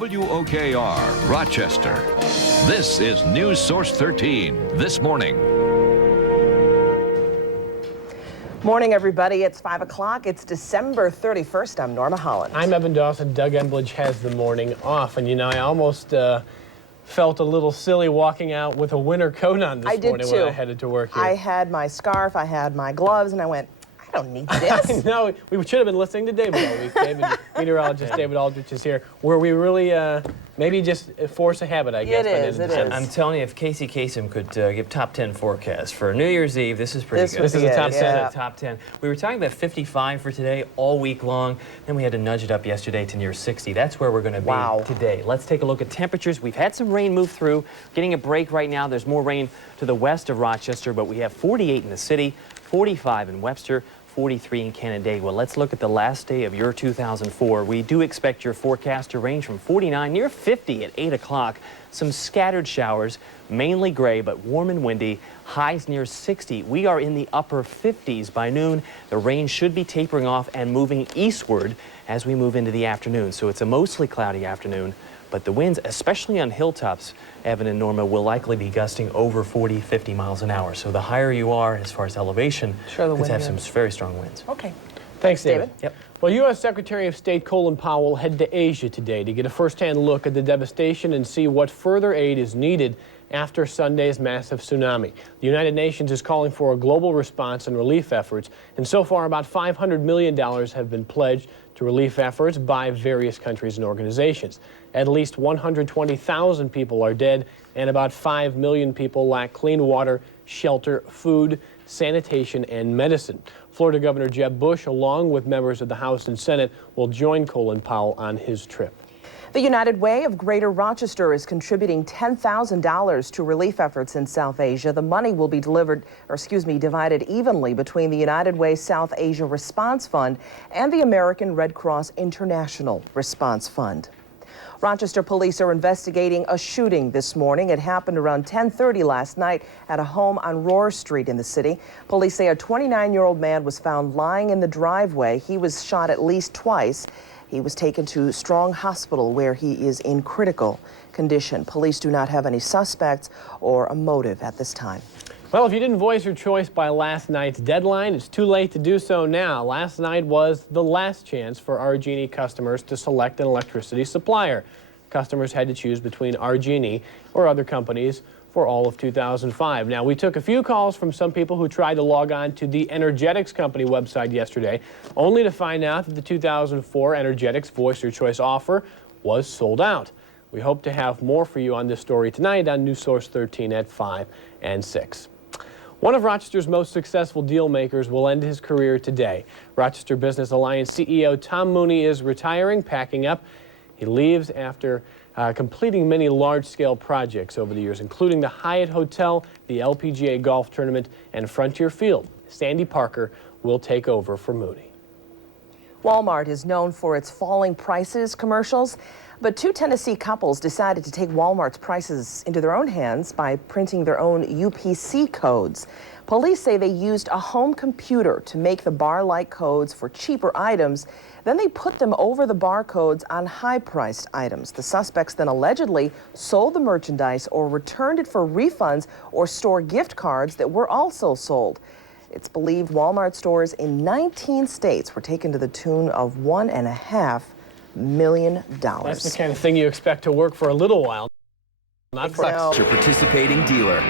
WOKR, Rochester. This is News Source 13, This Morning. Morning, everybody. It's 5 o'clock. It's December 31st. I'm Norma Holland. I'm Evan Dawson. Doug Embledge has the morning off. And, you know, I almost felt a little silly walking out with a winter coat on this morning when I headed to work here. I had my scarf, I had my gloves, and I went, I don't need this. No, we should have been listening to David all week. Meteorologist David Aldrich is here. Where we really maybe just force a habit, I guess. It is. I'm telling you, if Casey Kasem could give top 10 forecasts for New Year's Eve, this is pretty good. This is a top 10. Yeah. Top 10. We were talking about 55 for today all week long. Then we had to nudge it up yesterday to near 60. That's where we're going to be today. Let's take a look at temperatures. We've had some rain move through. Getting a break right now. There's more rain to the west of Rochester, but we have 48 in the city, 45 in Webster, 43 in Canandaigua. Let's look at the last day of your 2004. We do expect your forecast to range from 49 near 50 at 8 o'clock. Some scattered showers, mainly gray but warm and windy. Highs near 60. We are in the upper 50s by noon. The rain should be tapering off and moving eastward as we move into the afternoon. So it's a mostly cloudy afternoon. But the winds, especially on hilltops, Evan and Norma, will likely be gusting over 40, 50 miles an hour. So the higher you are as far as elevation, could have some very strong winds. Okay. Thanks, David. Yep. Well, U.S. Secretary of State Colin Powell headed to Asia today to get a first-hand look at the devastation and see what further aid is needed after Sunday's massive tsunami. The United Nations is calling for a global response and relief efforts, and so far about $500 million have been pledged to relief efforts by various countries and organizations. At least 120,000 people are dead, and about 5 million people lack clean water, shelter, food, sanitation, and medicine. Florida Governor Jeb Bush, along with members of the House and Senate, will join Colin Powell on his trip. The United Way of Greater Rochester is contributing $10,000 to relief efforts in South Asia. The money will be divided evenly between the United Way South Asia Response Fund and the American Red Cross International Response Fund. Rochester police are investigating a shooting this morning. It happened around 10:30 last night at a home on Rohr Street in the city. Police say a 29-year-old man was found lying in the driveway. He was shot at least twice. He was taken to Strong Hospital where he is in critical condition. Police do not have any suspects or a motive at this time. Well, if you didn't voice your choice by last night's deadline, it's too late to do so now. Last night was the last chance for RG&E customers to select an electricity supplier. Customers had to choose between RG&E or other companies for all of 2005. Now, we took a few calls from some people who tried to log on to the Energetics Company website yesterday, only to find out that the 2004 Energetics Voice Your Choice offer was sold out. We hope to have more for you on this story tonight on News Source 13 at 5 and 6. One of Rochester's most successful deal makers will end his career today. Rochester Business Alliance CEO Tom Mooney is retiring, packing up. He leaves after completing many large-scale projects over the years, including the Hyatt Hotel, the LPGA Golf Tournament, and Frontier Field. Sandy Parker will take over for Mooney. Walmart is known for its falling prices commercials, but two Tennessee couples decided to take Walmart's prices into their own hands by printing their own UPC codes. Police say they used a home computer to make the bar-like codes for cheaper items. Then they put them over the barcodes on high-priced items. The suspects then allegedly sold the merchandise or returned it for refunds or store gift cards that were also sold. It's believed Walmart stores in 19 states were taken to the tune of $1.5 million. That's the kind of thing you expect to work for a little while, not for Your participating dealer.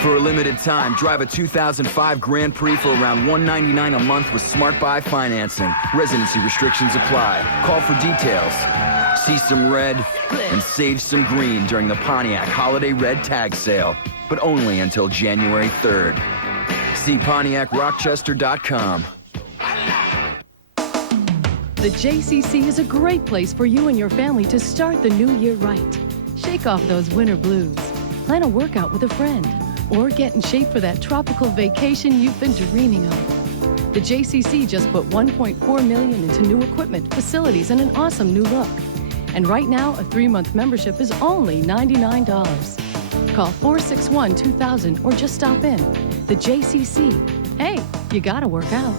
For a limited time, drive a 2005 Grand Prix for around $199 a month with Smart Buy financing. Residency restrictions apply. Call for details. See some red and save some green during the Pontiac Holiday Red Tag Sale, but only until January 3rd. See PontiacRochester.com. The JCC is a great place for you and your family to start the new year right. Shake off those winter blues. Plan a workout with a friend. Or get in shape for that tropical vacation you've been dreaming of. The JCC just put $1.4 million into new equipment, facilities, and an awesome new look. And right now, a 3-month membership is only $99. Call 461-2000 or just stop in. The JCC. Hey, you gotta work out.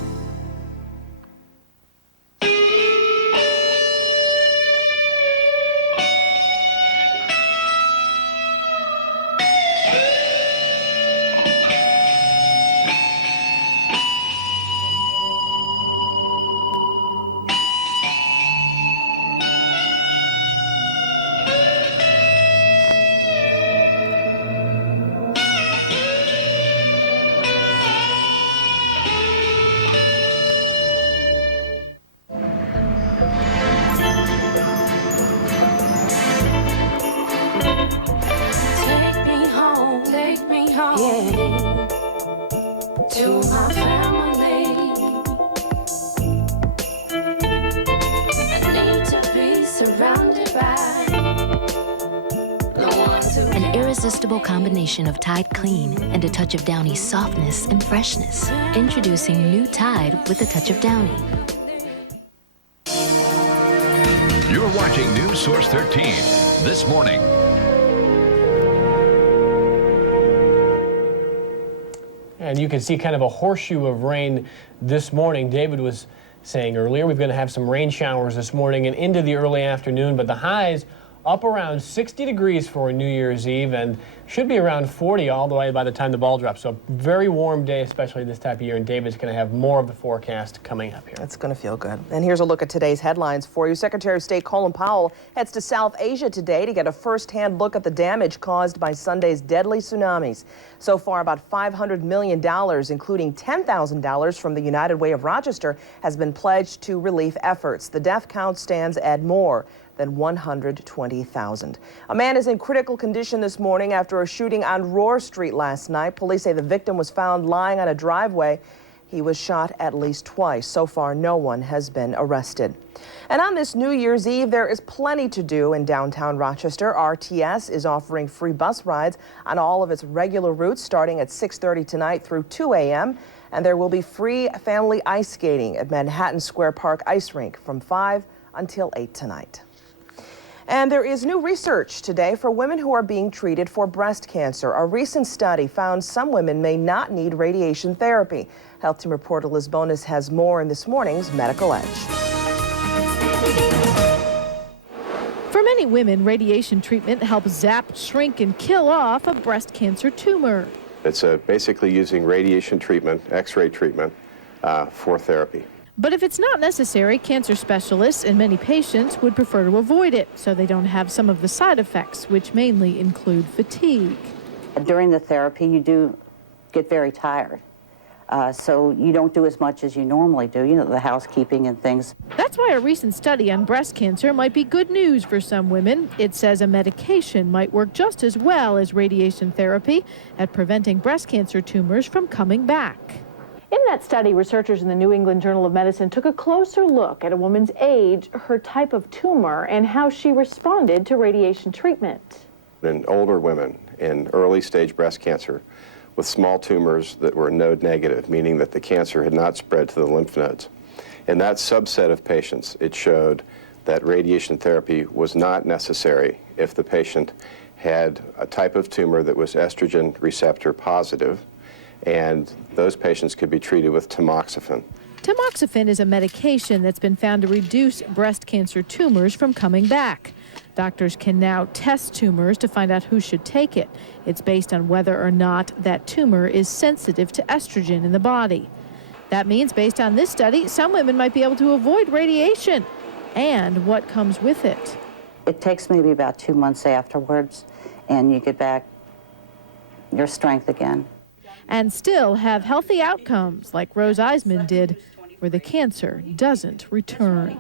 irresistible combination of Tide Clean and a touch of Downy's softness and freshness. Introducing new Tide with a touch of Downy. You're watching News Source 13 this morning. And you can see kind of a horseshoe of rain this morning. David was saying earlier we're going to have some rain showers this morning and into the early afternoon, but the highs up around 60 degrees for New Year's Eve and should be around 40 all the way by the time the ball drops. So a very warm day, especially this type of year, and David's going to have more of the forecast coming up here. It's going to feel good. And here's a look at today's headlines for you. Secretary of State Colin Powell heads to South Asia today to get a first-hand look at the damage caused by Sunday's deadly tsunamis. So far, about $500 million, including $10,000 from the United Way of Rochester, has been pledged to relief efforts. The death count stands at more than 120,000. A man is in critical condition this morning after a shooting on Roar Street last night. Police say the victim was found lying on a driveway. He was shot at least twice. So far, no one has been arrested. And on this New Year's Eve, there is plenty to do in downtown Rochester. RTS is offering free bus rides on all of its regular routes starting at 6:30 tonight through 2 a.m. And there will be free family ice skating at Manhattan Square Park Ice Rink from 5 until 8 tonight. And there is new research today for women who are being treated for breast cancer. A recent study found some women may not need radiation therapy. Health Team reporter Liz Bonis has more in this morning's Medical Edge. For many women, radiation treatment helps zap, shrink, and kill off a breast cancer tumor. It's basically using radiation treatment, X-ray treatment, for therapy. But if it's not necessary, cancer specialists and many patients would prefer to avoid it so they don't have some of the side effects, which mainly include fatigue. During the therapy, you do get very tired. So you don't do as much as you normally do, you know, the housekeeping and things. That's why a recent study on breast cancer might be good news for some women. It says a medication might work just as well as radiation therapy at preventing breast cancer tumors from coming back. In that study, researchers in the New England Journal of Medicine took a closer look at a woman's age, her type of tumor, and how she responded to radiation treatment. In older women in early stage breast cancer with small tumors that were node negative, meaning that the cancer had not spread to the lymph nodes. In that subset of patients, it showed that radiation therapy was not necessary if the patient had a type of tumor that was estrogen receptor positive, and those patients could be treated with tamoxifen. Tamoxifen is a medication that's been found to reduce breast cancer tumors from coming back. Doctors can now test tumors to find out who should take it. It's based on whether or not that tumor is sensitive to estrogen in the body. That means, based on this study, some women might be able to avoid radiation and what comes with it. It takes maybe about 2 months afterwards, and you get back your strength again. And still have healthy outcomes like Rose Eisman did, where the cancer doesn't return.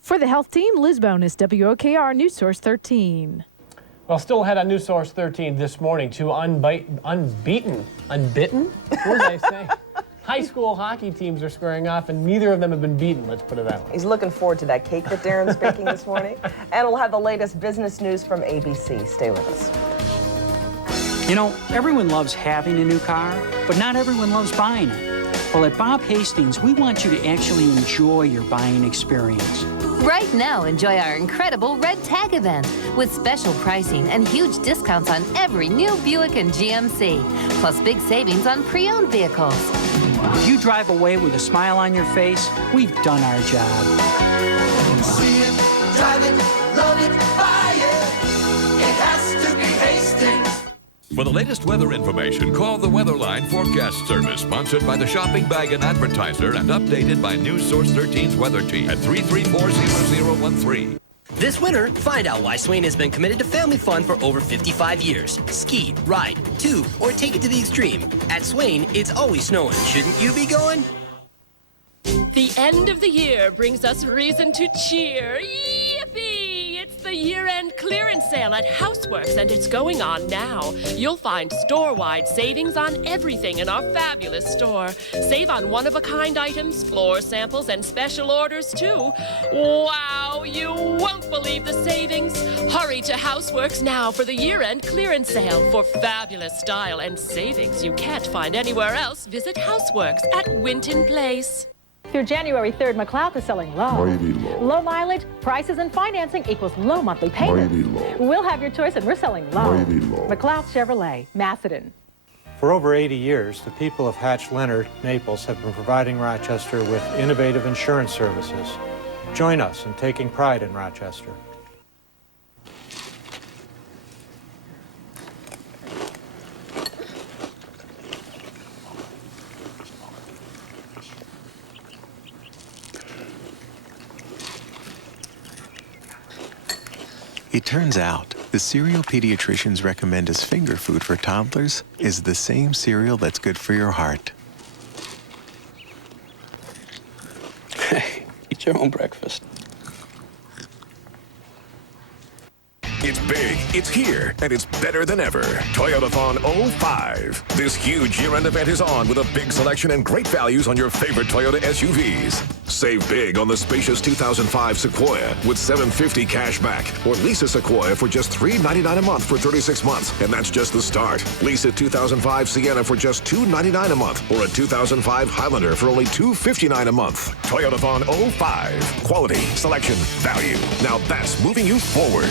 For the Health Team, Liz Bonis, WOKR News Source 13. Well, still ahead on News Source 13 this morning, two unbitten? What did I say? High school hockey teams are squaring off, and neither of them have been beaten, let's put it that way. He's looking forward to that cake that Darren's baking this morning. And we'll have the latest business news from ABC. Stay with us. You know, everyone loves having a new car, but not everyone loves buying it. Well, at Bob Hastings, we want you to actually enjoy your buying experience. Right now, enjoy our incredible Red Tag event with special pricing and huge discounts on every new Buick and GMC, plus big savings on pre-owned vehicles. If you drive away with a smile on your face, we've done our job. See it, drive it, love it, buy it. It has to be Hastings. For the latest weather information, call the Weatherline Forecast Service, sponsored by the Shopping Bag and Advertiser and updated by News Source 13's weather team at 334-0013. This winter, find out why Swain has been committed to family fun for over 55 years. Ski, ride, tube, or take it to the extreme. At Swain, it's always snowing. Shouldn't you be going? The end of the year brings us reason to cheer. Yippee! It's the the year-end clearance sale at Houseworks, and it's going on now. You'll find store-wide savings on everything in our fabulous store. Save on one-of-a-kind items, floor samples, and special orders, too. Wow, you won't believe the savings. Hurry to Houseworks now for the year-end clearance sale. For fabulous style and savings you can't find anywhere else, visit Houseworks at Winton Place. Through January 3rd, McLeod is selling low. Mighty low. Low mileage, prices, and financing equals low monthly payments. Mighty low. We'll have your choice, and we're selling low. Mighty low. McLeod Chevrolet, Macedon. For over 80 years, the people of Hatch Leonard, Naples have been providing Rochester with innovative insurance services. Join us in taking pride in Rochester. It turns out the cereal pediatricians recommend as finger food for toddlers is the same cereal that's good for your heart. Hey, eat your own breakfast. It's big, it's here, and it's better than ever. Toyotathon 05. This huge year-end event is on with a big selection and great values on your favorite Toyota SUVs. Save big on the spacious 2005 Sequoia with $750 cash back, or lease a Sequoia for just $399 a month for 36 months, and that's just the start. Lease a 2005 Sienna for just $299 a month, or a 2005 Highlander for only $259 a month. Toyotathon 05. Quality, selection, value. Now that's moving you forward.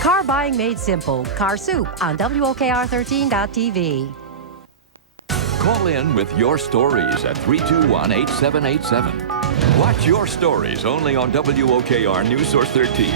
Car buying made simple. Car Soup on WOKR13.tv. Call in with your stories at 321-8787. Watch your stories only on WOKR News Source 13.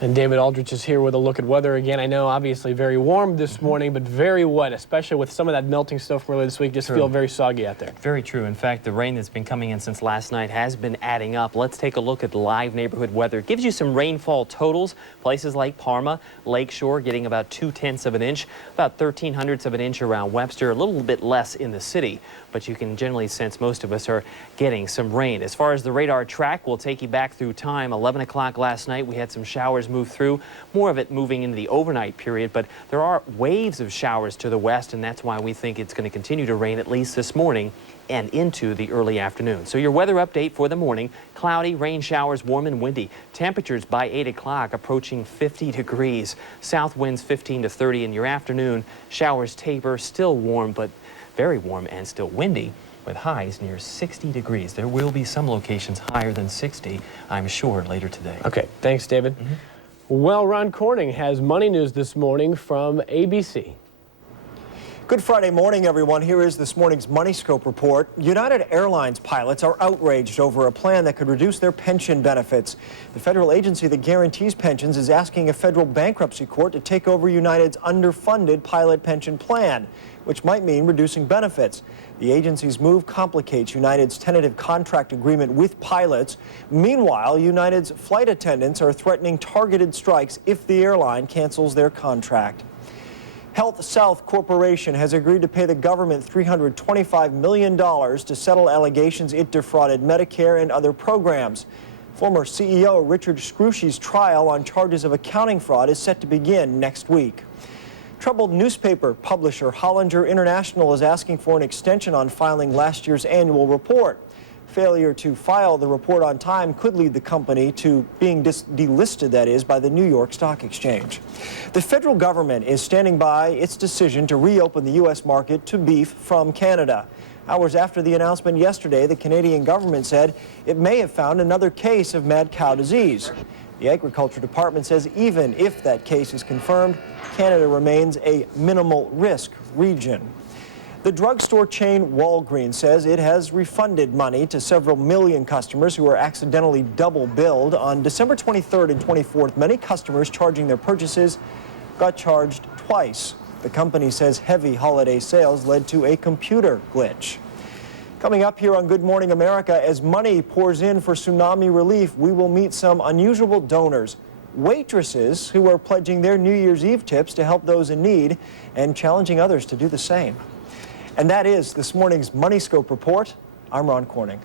And David Aldrich is here with a look at weather again. I know obviously very warm this morning, but very wet, especially with some of that melting snow from earlier this week. Just feel very soggy out there. Very true. In fact, the rain that's been coming in since last night has been adding up. Let's take a look at live neighborhood weather. It gives you some rainfall totals. Places like Parma, Lakeshore getting about 0.2 of an inch, about 0.13 of an inch around Webster, a little bit less in the city. But you can generally sense most of us are getting some rain. As far as the radar track, we'll take you back through time. 11 o'clock last night, we had some showers move through, more of it moving into the overnight period, but there are waves of showers to the west, and that's why we think it's going to continue to rain at least this morning and into the early afternoon. So your weather update for the morning: cloudy, rain showers, warm and windy. Temperatures by 8 o'clock approaching 50 degrees. South winds 15 to 30 in your afternoon. Showers taper, still warm, but very warm and still windy, with highs near 60 degrees. There will be some locations higher than 60, I'm sure, later today. Okay, thanks, David. Well, Ron Corning has money news this morning from ABC. Good Friday morning, everyone. Here is this morning's Money Scope report. United Airlines pilots are outraged over a plan that could reduce their pension benefits. The federal agency that guarantees pensions is asking a federal bankruptcy court to take over United's underfunded pilot pension plan, which might mean reducing benefits. The agency's move complicates United's tentative contract agreement with pilots. Meanwhile, United's flight attendants are threatening targeted strikes if the airline cancels their contract. Health South Corporation has agreed to pay the government $325 million to settle allegations it defrauded Medicare and other programs. Former CEO Richard Scrushy's trial on charges of accounting fraud is set to begin next week. Troubled newspaper publisher Hollinger International is asking for an extension on filing last year's annual report. Failure to file the report on time could lead the company to being delisted, that is, by the New York Stock Exchange. The federal government is standing by its decision to reopen the U.S. market to beef from Canada. Hours after the announcement yesterday, the Canadian government said it may have found another case of mad cow disease. The Agriculture Department says even if that case is confirmed, Canada remains a minimal risk region. The drugstore chain Walgreens says it has refunded money to several million customers who were accidentally double billed. On December 23rd and 24th, many customers charging their purchases got charged twice. The company says heavy holiday sales led to a computer glitch. Coming up here on Good Morning America, as money pours in for tsunami relief, we will meet some unusual donors. Waitresses who are pledging their New Year's Eve tips to help those in need and challenging others to do the same. And that is this morning's Money Scope report. I'm Ron Corning.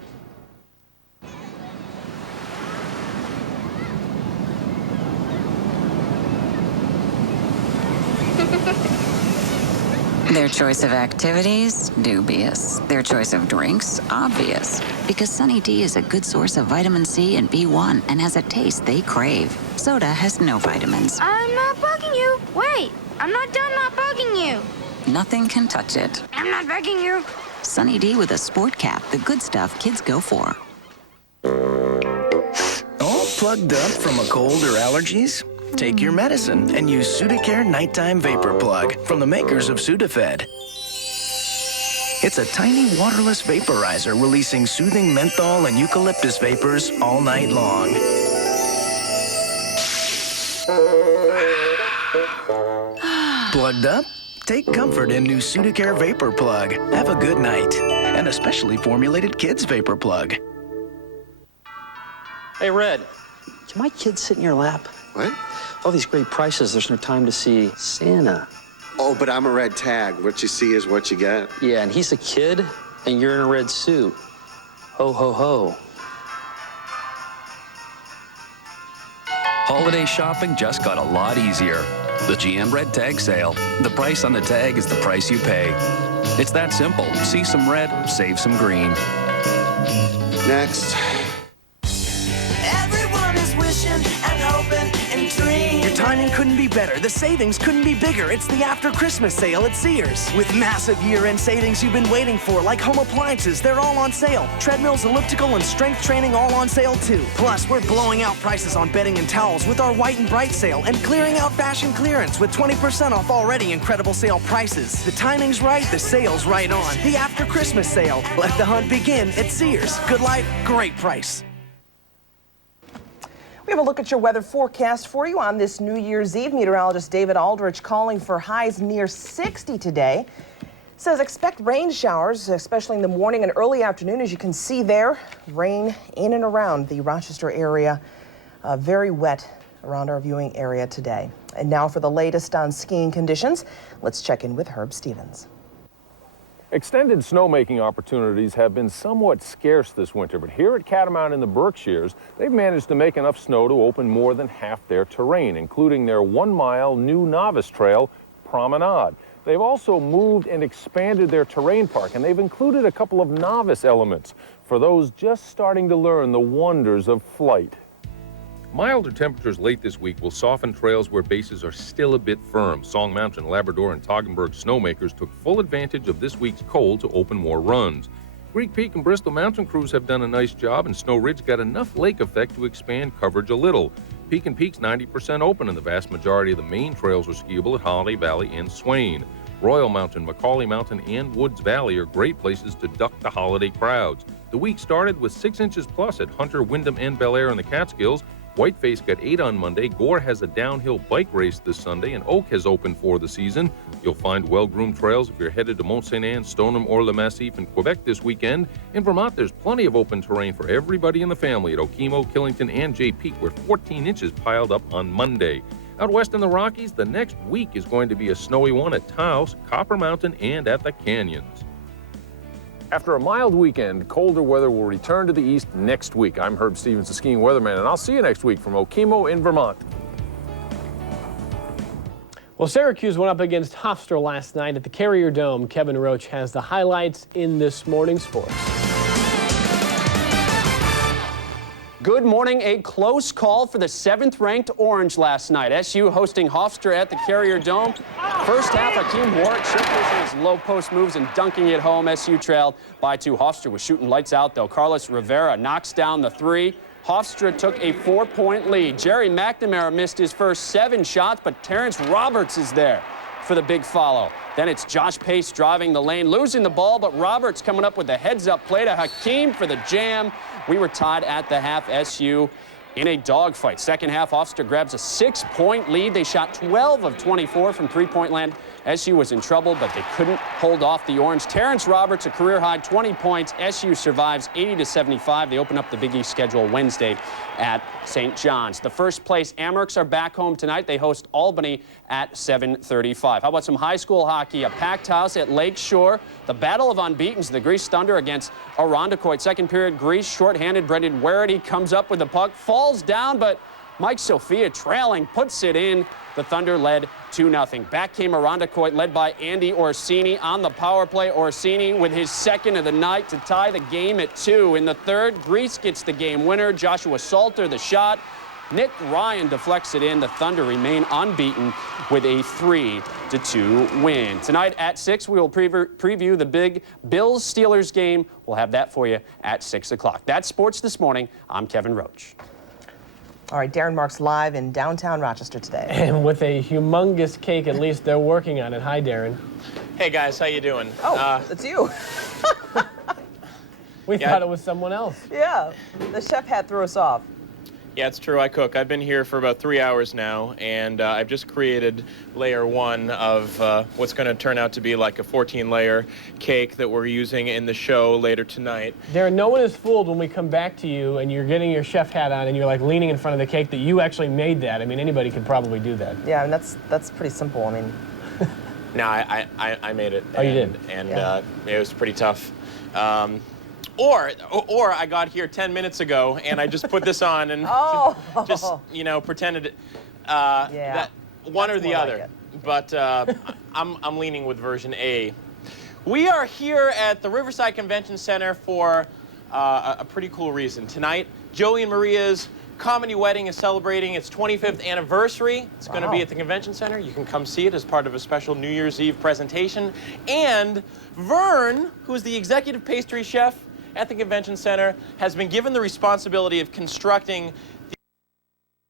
Their choice of activities? Dubious. Their choice of drinks? Obvious. Because Sunny D is a good source of vitamin C and B1 and has a taste they crave. Soda has no vitamins. I'm not bugging you. Wait, I'm not done not bugging you. Nothing can touch it. I'm not bugging you. Sunny D with a sport cap, the good stuff kids go for. All plugged up from a cold or allergies? Take your medicine and use Sudocare Nighttime Vapor Plug from the makers of Sudafed. It's a tiny waterless vaporizer releasing soothing menthol and eucalyptus vapors all night long. Plugged up? Take comfort in new Sudocare Vapor Plug. Have a good night. And a specially formulated kids vapor plug. Hey, Red, can my kid sit in your lap? What? All these great prices, there's no time to see Santa. Oh, but I'm a red tag. What you see is what you get. Yeah, and he's a kid, and you're in a red suit. Ho, ho, ho. Holiday shopping just got a lot easier. The GM Red Tag Sale. The price on the tag is the price you pay. It's that simple. See some red, save some green. Next. Everyone is wishing and hoping and dreaming. Your timing couldn't be better. The savings couldn't be bigger. It's the after Christmas sale at Sears. With massive year-end savings you've been waiting for, like home appliances, they're all on sale. Treadmills, elliptical, and strength training all on sale too. Plus, we're blowing out prices on bedding and towels with our White and Bright sale and clearing out fashion clearance with 20% off already incredible sale prices. The timing's right, the sale's right on. The after Christmas sale. Let the hunt begin at Sears. Good life, great price. We have a look at your weather forecast for you on this New Year's Eve. Meteorologist David Aldrich calling for highs near 60 today. Says expect rain showers, especially in the morning and early afternoon. As you can see there, rain in and around the Rochester area. Very wet around our viewing area today. And now for the latest on skiing conditions, let's check in with Herb Stevens. Extended snowmaking opportunities have been somewhat scarce this winter, but here at Catamount in the Berkshires, they've managed to make enough snow to open more than half their terrain, including their 1-mile new novice trail, Promenade. They've also moved and expanded their terrain park, and they've included a couple of novice elements for those just starting to learn the wonders of flight. Milder temperatures late this week will soften trails where bases are still a bit firm. Song Mountain, Labrador, and Toggenburg snowmakers took full advantage of this week's cold to open more runs. Greek Peak and Bristol Mountain crews have done a nice job, and Snow Ridge got enough lake effect to expand coverage a little. Peak and Peak's 90% open, and the vast majority of the main trails are skiable at Holiday Valley and Swain. Royal Mountain, Macaulay Mountain, and Woods Valley are great places to duck the holiday crowds. The week started with 6 inches plus at Hunter, Wyndham, and Bel Air in the Catskills. Whiteface got 8 on Monday. Gore has a downhill bike race this Sunday, and Oak has opened for the season. You'll find well-groomed trails if you're headed to Mont Saint Anne, Stoneham, or Le Massif in Quebec this weekend. In Vermont, there's plenty of open terrain for everybody in the family at Okemo, Killington, and Jay Peak, where 14 inches piled up on Monday. Out west in the Rockies, the next week is going to be a snowy one at Taos, Copper Mountain, and at the Canyons. After a mild weekend, colder weather will return to the east next week. I'm Herb Stevens, the skiing weatherman, and I'll see you next week from Okemo in Vermont. Well, Syracuse went up against Hofstra last night at the Carrier Dome. Kevin Roach has the highlights in this morning's sports. Good morning. A close call for the 7th-ranked Orange last night. SU hosting Hofstra at the Carrier Dome. First half, Hakeem Warwick showcasing his low post moves and dunking it home. SU trailed by 2. Hofstra was shooting lights out, though. Carlos Rivera knocks down the 3. Hofstra took a 4-point lead. Jerry McNamara missed his first 7 shots, but Terrence Roberts is there for the big follow. Then it's Josh Pace driving the lane, losing the ball, but Roberts coming up with the heads-up play to Hakeem for the jam. We were tied at the half, SU in a dogfight. Second half, Hofstra grabs a 6-point lead. They shot 12 of 24 from three-point land. SU was in trouble, but they couldn't hold off the Orange. Terrence Roberts, a career-high 20 points. SU survives 80-75. They open up the Big East schedule Wednesday at St. John's. The first-place Amerks are back home tonight. They host Albany at 7:35. How about some high school hockey? A packed house at Lake Shore. The battle of unbeatens, the Greece Thunder against Irondequoit. Second period, Greece shorthanded. Brendan Warity comes up with the puck, falls down, but Mike Sophia trailing, puts it in. The Thunder led 2-0. Back came Irondequoit, led by Andy Orsini on the power play. Orsini with his second of the night to tie the game at 2. In the third, Greece gets the game winner. Joshua Salter the shot. Nick Ryan deflects it in. The Thunder remain unbeaten with a 3-2 win. Tonight at 6, we will preview the big Bills-Steelers game. We'll have that for you at 6 o'clock. That's Sports This Morning. I'm Kevin Roach. All right, Darren Marks live in downtown Rochester today. And with a humongous cake, at least they're working on it. Hi, Darren. Hey, guys. How you doing? Oh, it's you. We thought it was someone else. Yeah, the chef hat threw us off. Yeah, it's true. I cook. I've been here for about 3 hours now, and I've just created layer 1 of what's going to turn out to be like a 14-layer cake that we're using in the show later tonight. Darren, no one is fooled when we come back to you and you're getting your chef hat on and you're like leaning in front of the cake that you actually made that. I mean, anybody could probably do that. Yeah, I mean, that's pretty simple. I mean, No, I made it. Oh, you did? And Yeah. it was pretty tough. Or I got here 10 minutes ago and I just put this on and just, pretended that one or the other. But I'm leaning with version A. We are here at the Riverside Convention Center for a pretty cool reason. Tonight, Joey and Maria's comedy wedding is celebrating its 25th anniversary. It's going to be at the Convention Center. You can come see it as part of a special New Year's Eve presentation. And Vern, who's the executive pastry chef at the Convention Center, has been given the responsibility of constructing the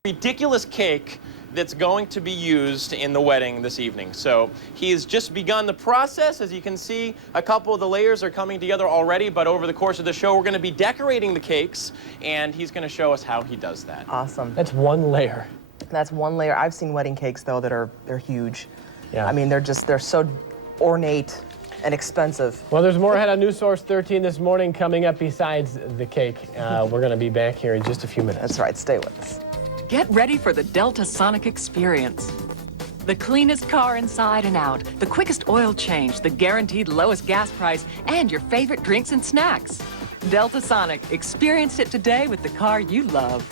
ridiculous cake that's going to be used in the wedding this evening. So he has just begun the process. As you can see, a couple of the layers are coming together already, but over the course of the show, we're going to be decorating the cakes, and he's going to show us how he does that. Awesome. That's one layer. That's one layer. I've seen wedding cakes, though, that they're huge. Yeah. I mean, they're so ornate and expensive. Well, there's more ahead on News Source 13 this morning coming up besides the cake. We're going to be back here in just a few minutes. That's right. Stay with us. Get ready for the Delta Sonic experience. The cleanest car inside and out, the quickest oil change, the guaranteed lowest gas price, and your favorite drinks and snacks. Delta Sonic. Experience it today with the car you love.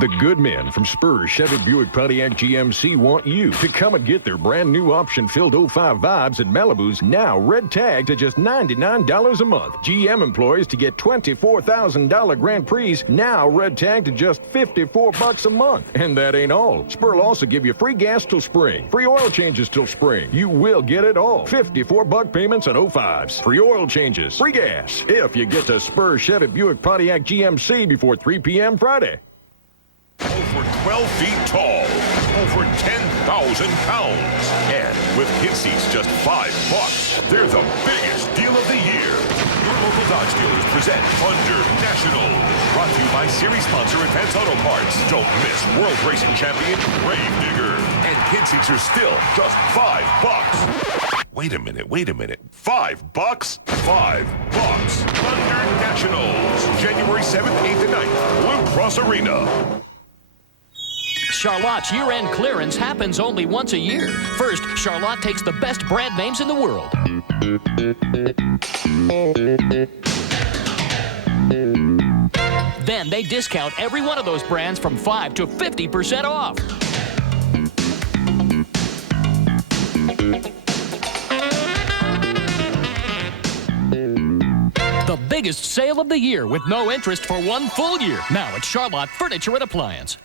The good men from Spurs Chevy Buick Pontiac GMC want you to come and get their brand new option-filled 05 Vibes at Malibu's now red tag to just $99 a month. GM employees to get $24,000 Grand Prix now red tag to just $54 a month. And that ain't all. Spur will also give you free gas till spring, free oil changes till spring. You will get it all. $54 payments on 05s, free oil changes, free gas. If you get to Spurs Chevy Buick Pontiac GMC before 3 p.m. Friday. Over 12 feet tall, over 10,000 pounds, and with kid seats just $5, they're the biggest deal of the year. Your local Dodge dealers present Thunder National, brought to you by series sponsor Advance Auto Parts. Don't miss World Racing Champion Grave Digger, and kid seats are still just $5. Wait a minute. $5? $5. Thunder Nationals, January 7th, 8th, and 9th, Blue Cross Arena. Charlotte's year-end clearance happens only once a year. First, Charlotte takes the best brand names in the world. Then they discount every one of those brands from 5 to 50% off. The biggest sale of the year with no interest for 1 full year. Now at Charlotte Furniture and Appliance.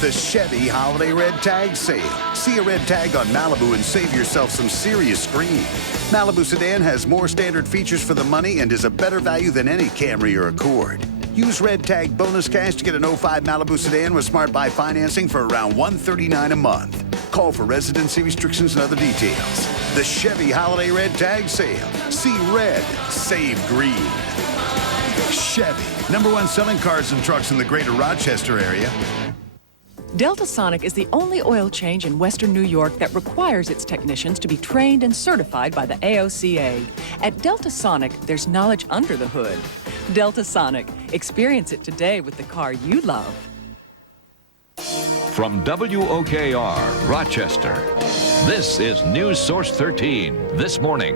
The Chevy Holiday Red Tag Sale. See a red tag on Malibu and save yourself some serious screen. Malibu sedan has more standard features for the money and is a better value than any Camry or Accord. Use red tag bonus cash to get an 05 Malibu sedan with Smart Buy financing for around $139 a month. Call for residency restrictions and other details. The Chevy Holiday Red Tag Sale. See red, save green. Chevy, #1 selling cars and trucks in the greater Rochester area. Delta Sonic is the only oil change in Western New York that requires its technicians to be trained and certified by the AOCA. At Delta Sonic, there's knowledge under the hood. Delta Sonic. Experience it today with the car you love. From WOKR, Rochester, this is News Source 13 this morning.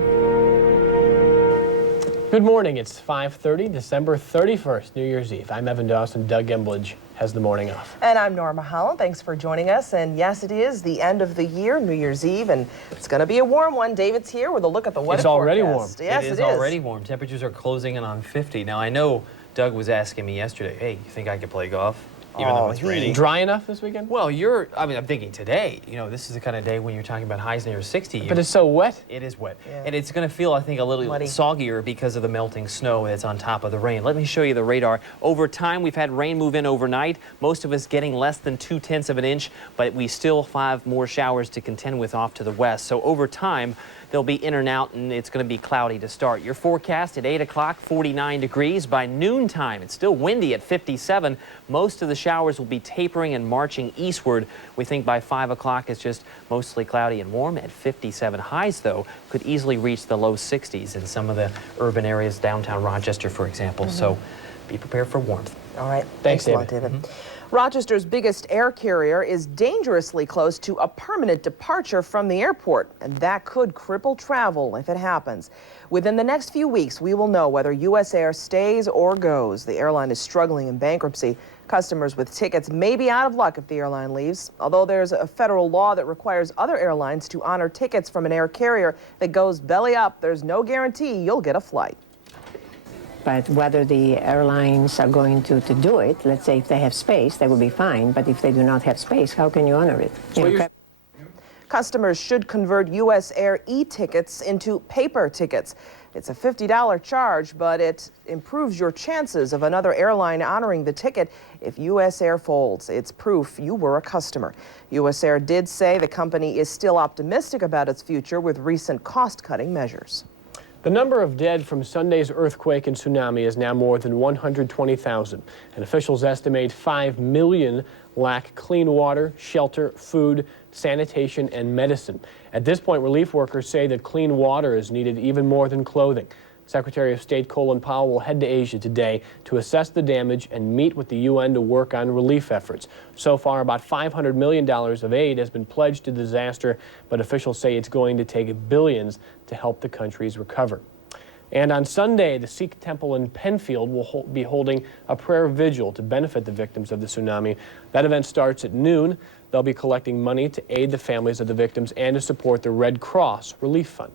Good morning. It's 5:30, December 31st, New Year's Eve. I'm Evan Dawson. Doug Embledge has the morning off. And I'm Norma Holland. Thanks for joining us. And yes, it is the end of the year, New Year's Eve, and it's going to be a warm one. David's here with a look at the weather It's already forecast. warm. Yes, it is already warm. Temperatures are closing in on 50. Now, I know Doug was asking me yesterday, hey, you think I could play golf? Even though it's raining. Dry enough this weekend? Well, I'm thinking today, this is the kind of day when you're talking about highs near 60. But it's so wet. It is wet. Yeah. And it's going to feel, I think, a little soggier because of the melting snow that's on top of the rain. Let me show you the radar. Over time, we've had rain move in overnight, most of us getting less than 0.2 of an inch, but we still have more showers to contend with off to the west. So over time, they'll be in and out, and it's going to be cloudy to start. Your forecast at 8 o'clock, 49 degrees. By noontime, it's still windy at 57. Most of the showers will be tapering and marching eastward. We think by 5 o'clock, it's just mostly cloudy and warm at 57. Highs, though, could easily reach the low 60s in some of the urban areas, downtown Rochester, for example. So be prepared for warmth. All right. Thanks, a lot, David. Rochester's biggest air carrier is dangerously close to a permanent departure from the airport, and that could cripple travel if it happens. Within the next few weeks, we will know whether U.S. Air stays or goes. The airline is struggling in bankruptcy. Customers with tickets may be out of luck if the airline leaves, although there's a federal law that requires other airlines to honor tickets from an air carrier that goes belly up. There's no guarantee you'll get a flight. But whether the airlines are going to do it, let's say if they have space, they will be fine. But if they do not have space, how can you honor it? Customers should convert U.S. Air e-tickets into paper tickets. It's a $50 charge, but it improves your chances of another airline honoring the ticket if U.S. Air folds. It's proof you were a customer. U.S. Air did say the company is still optimistic about its future with recent cost-cutting measures. The number of dead from Sunday's earthquake and tsunami is now more than 120,000, and officials estimate 5 million lack clean water, shelter, food, sanitation, and medicine. At this point, relief workers say that clean water is needed even more than clothing. Secretary of State Colin Powell will head to Asia today to assess the damage and meet with the UN to work on relief efforts. So far, about $500 million of aid has been pledged to the disaster, but officials say it's going to take billions to help the countries recover. And on Sunday, the Sikh temple in Penfield will be holding a prayer vigil to benefit the victims of the tsunami. That event starts at noon. They'll be collecting money to aid the families of the victims and to support the Red Cross Relief Fund.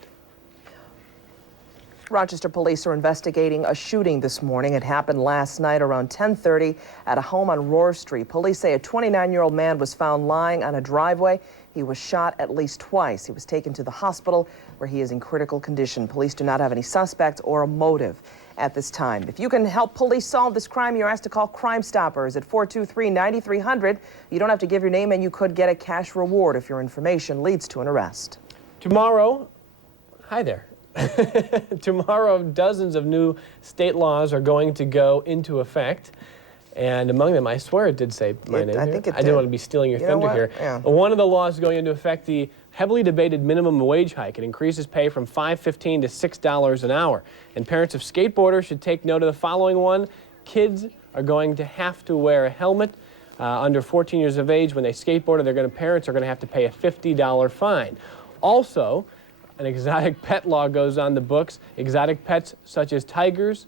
Rochester police are investigating a shooting this morning. It happened last night around 10:30 at a home on Rohr Street. Police say a 29-year-old man was found lying on a driveway. He was shot at least twice. He was taken to the hospital where he is in critical condition. Police do not have any suspects or a motive at this time. If you can help police solve this crime, you're asked to call Crime Stoppers at 423-9300. You don't have to give your name, and you could get a cash reward if your information leads to an arrest. Tomorrow, hi there. Tomorrow, dozens of new state laws are going to go into effect. And among them, I swear it did say my name. I think it did. I didn't want to be stealing your thunder here. Yeah. One of the laws going into effect, the heavily debated minimum wage hike. It increases pay from $5.15 to $6 an hour. And parents of skateboarders should take note of the following one. Kids are going to have to wear a helmet under 14 years of age. When they skateboard, parents are going to have to pay a $50 fine. Also, an exotic pet law goes on the books. Exotic pets such as tigers,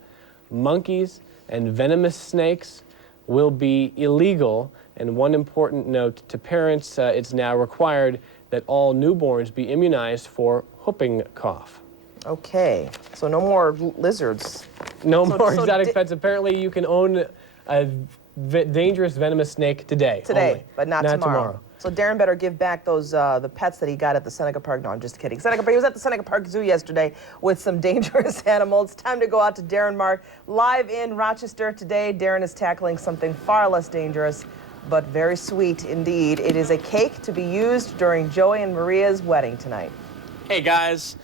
monkeys, and venomous snakes will be illegal. And one important note to parents, it's now required that all newborns be immunized for whooping cough. Okay, so no more lizards. No more exotic pets. Apparently you can own a dangerous venomous snake today. Only. But not tomorrow. So Darren better give back those the pets that he got at the Seneca Park. No, I'm just kidding. He was at the Seneca Park Zoo yesterday with some dangerous animals. It's time to go out to Darren Mark, live in Rochester today. Darren is tackling something far less dangerous, but very sweet indeed. It is a cake to be used during Joey and Maria's wedding tonight. Hey guys,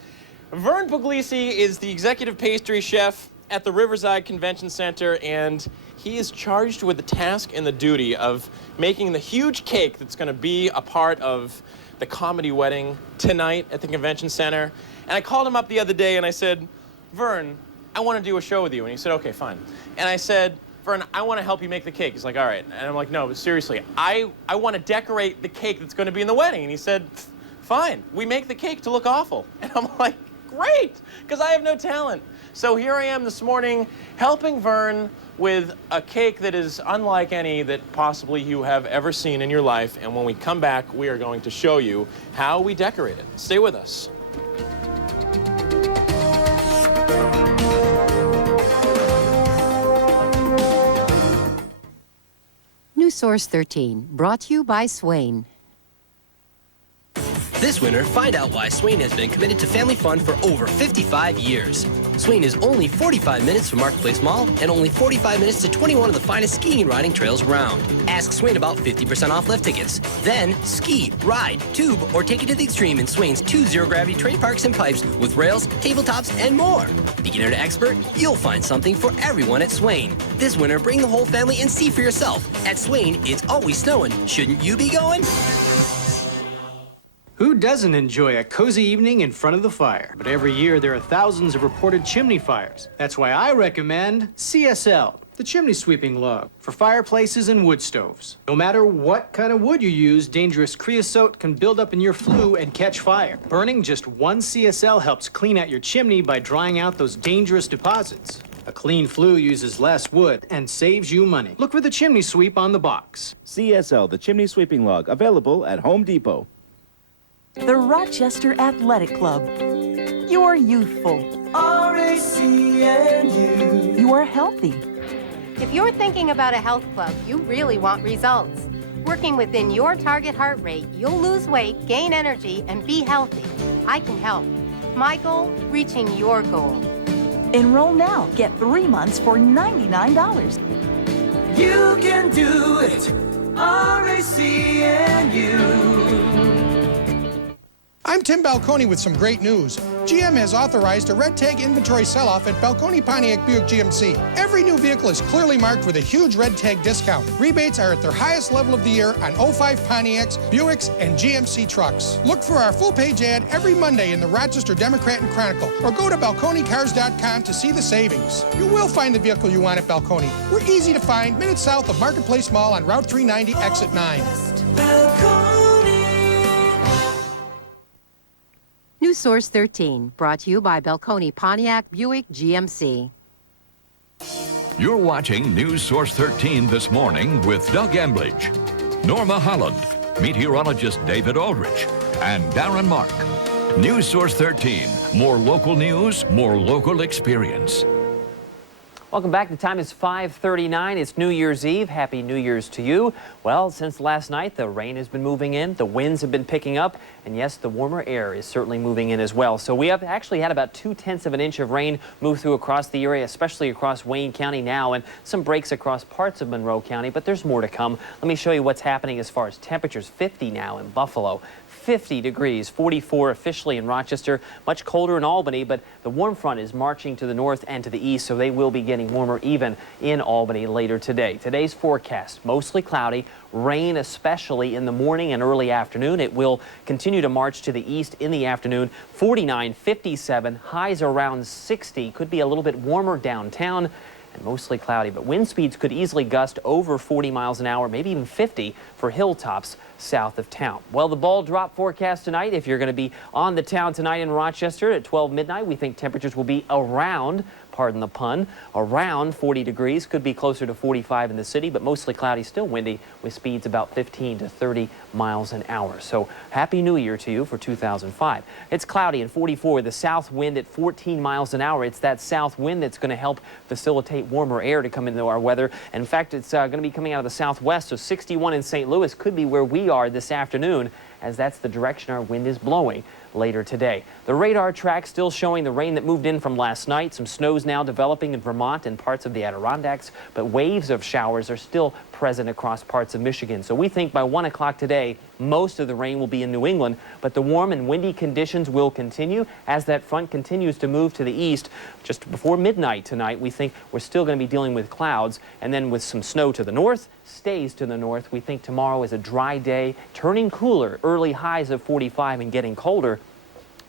Vern Puglisi is the executive pastry chef at the Riverside Convention Center, and he is charged with the task and the duty of making the huge cake that's going to be a part of the comedy wedding tonight at the convention center. And I called him up the other day and I said, Vern, I want to do a show with you. And he said, okay, fine. And I said, Vern, I want to help you make the cake. He's like, all right. And I'm like, no, but seriously, I want to decorate the cake that's going to be in the wedding. And he said, fine, we make the cake to look awful. And I'm like, great, because I have no talent. So here I am this morning helping Vern with a cake that is unlike any that possibly you have ever seen in your life. And when we come back, we are going to show you how we decorate it. Stay with us. New Source 13, brought to you by Swain. This winter, find out why Swain has been committed to family fun for over 55 years. Swain is only 45 minutes from Marketplace Mall and only 45 minutes to 21 of the finest skiing and riding trails around. Ask Swain about 50% off lift tickets. Then ski, ride, tube, or take it to the extreme in Swain's 2 zero-gravity train parks and pipes with rails, tabletops, and more. Beginner to expert, you'll find something for everyone at Swain. This winter, bring the whole family and see for yourself. At Swain, it's always snowing. Shouldn't you be going? Who doesn't enjoy a cozy evening in front of the fire? But every year there are thousands of reported chimney fires. That's why I recommend CSL, the chimney sweeping log, for fireplaces and wood stoves. No matter what kind of wood you use, dangerous creosote can build up in your flue and catch fire. Burning just one CSL helps clean out your chimney by drying out those dangerous deposits. A clean flue uses less wood and saves you money. Look for the chimney sweep on the box. CSL, the chimney sweeping log, available at Home Depot. The Rochester Athletic Club. You're youthful. RACNU. You are healthy. If you're thinking about a health club, you really want results. Working within your target heart rate, you'll lose weight, gain energy, and be healthy. I can help. My goal, reaching your goal. Enroll now. Get 3 months for $99. You can do it. RACNU. I'm Tim Balconi with some great news. GM has authorized a red tag inventory sell-off at Balconi Pontiac Buick GMC. Every new vehicle is clearly marked with a huge red tag discount. Rebates are at their highest level of the year on 05 Pontiacs, Buicks, and GMC trucks. Look for our full-page ad every Monday in the Rochester Democrat and Chronicle, or go to balconicars.com to see the savings. You will find the vehicle you want at Balconi. We're easy to find, minutes south of Marketplace Mall on Route 390, Exit 9. New Source 13, brought to you by Balconi Pontiac Buick GMC. You're watching News Source 13 this morning with Doug Embledge, Norma Holland, meteorologist David Aldrich, and Darren Mark. News Source 13, more local news, more local experience. Welcome back. The time is 5:39. It's New Year's Eve. Happy New Year's to you. Well, since last night, the rain has been moving in, the winds have been picking up, and yes, the warmer air is certainly moving in as well. So we have actually had about 2/10 of an inch of rain move through across the area, especially across Wayne County now, and some breaks across parts of Monroe County, but there's more to come. Let me show you what's happening as far as temperatures. 50 now in Buffalo. 50 degrees, 44 officially in Rochester, much colder in Albany, but the warm front is marching to the north and to the east, so they will be getting warmer even in Albany later today. Today's forecast, mostly cloudy, rain especially in the morning and early afternoon. It will continue to march to the east in the afternoon. 49, 57, highs around 60, could be a little bit warmer downtown. And mostly cloudy, but wind speeds could easily gust over 40 miles an hour, maybe even 50 for hilltops south of town. Well, the ball drop forecast tonight, if you're going to be on the town tonight in Rochester at 12 midnight, we think temperatures will be around, pardon the pun, around 40 degrees. Could be closer to 45 in the city, but mostly cloudy, still windy with speeds about 15 to 30 miles an hour. So Happy New Year to you for 2005. It's cloudy and 44, the south wind at 14 miles an hour. It's that south wind that's going to help facilitate warmer air to come into our weather. In fact, it's going to be coming out of the southwest, so 61 in St. Louis could be where we are this afternoon, as that's the direction our wind is blowing later today. The radar track still showing the rain that moved in from last night. Some snow's now developing in Vermont and parts of the Adirondacks, but waves of showers are still present across parts of Michigan. So we think by 1 o'clock today, most of the rain will be in New England, but the warm and windy conditions will continue as that front continues to move to the east. Just before midnight tonight, we think we're still going to be dealing with clouds, and then with some snow to the north, stays to the north. We think tomorrow is a dry day, turning cooler, early highs of 45 and getting colder.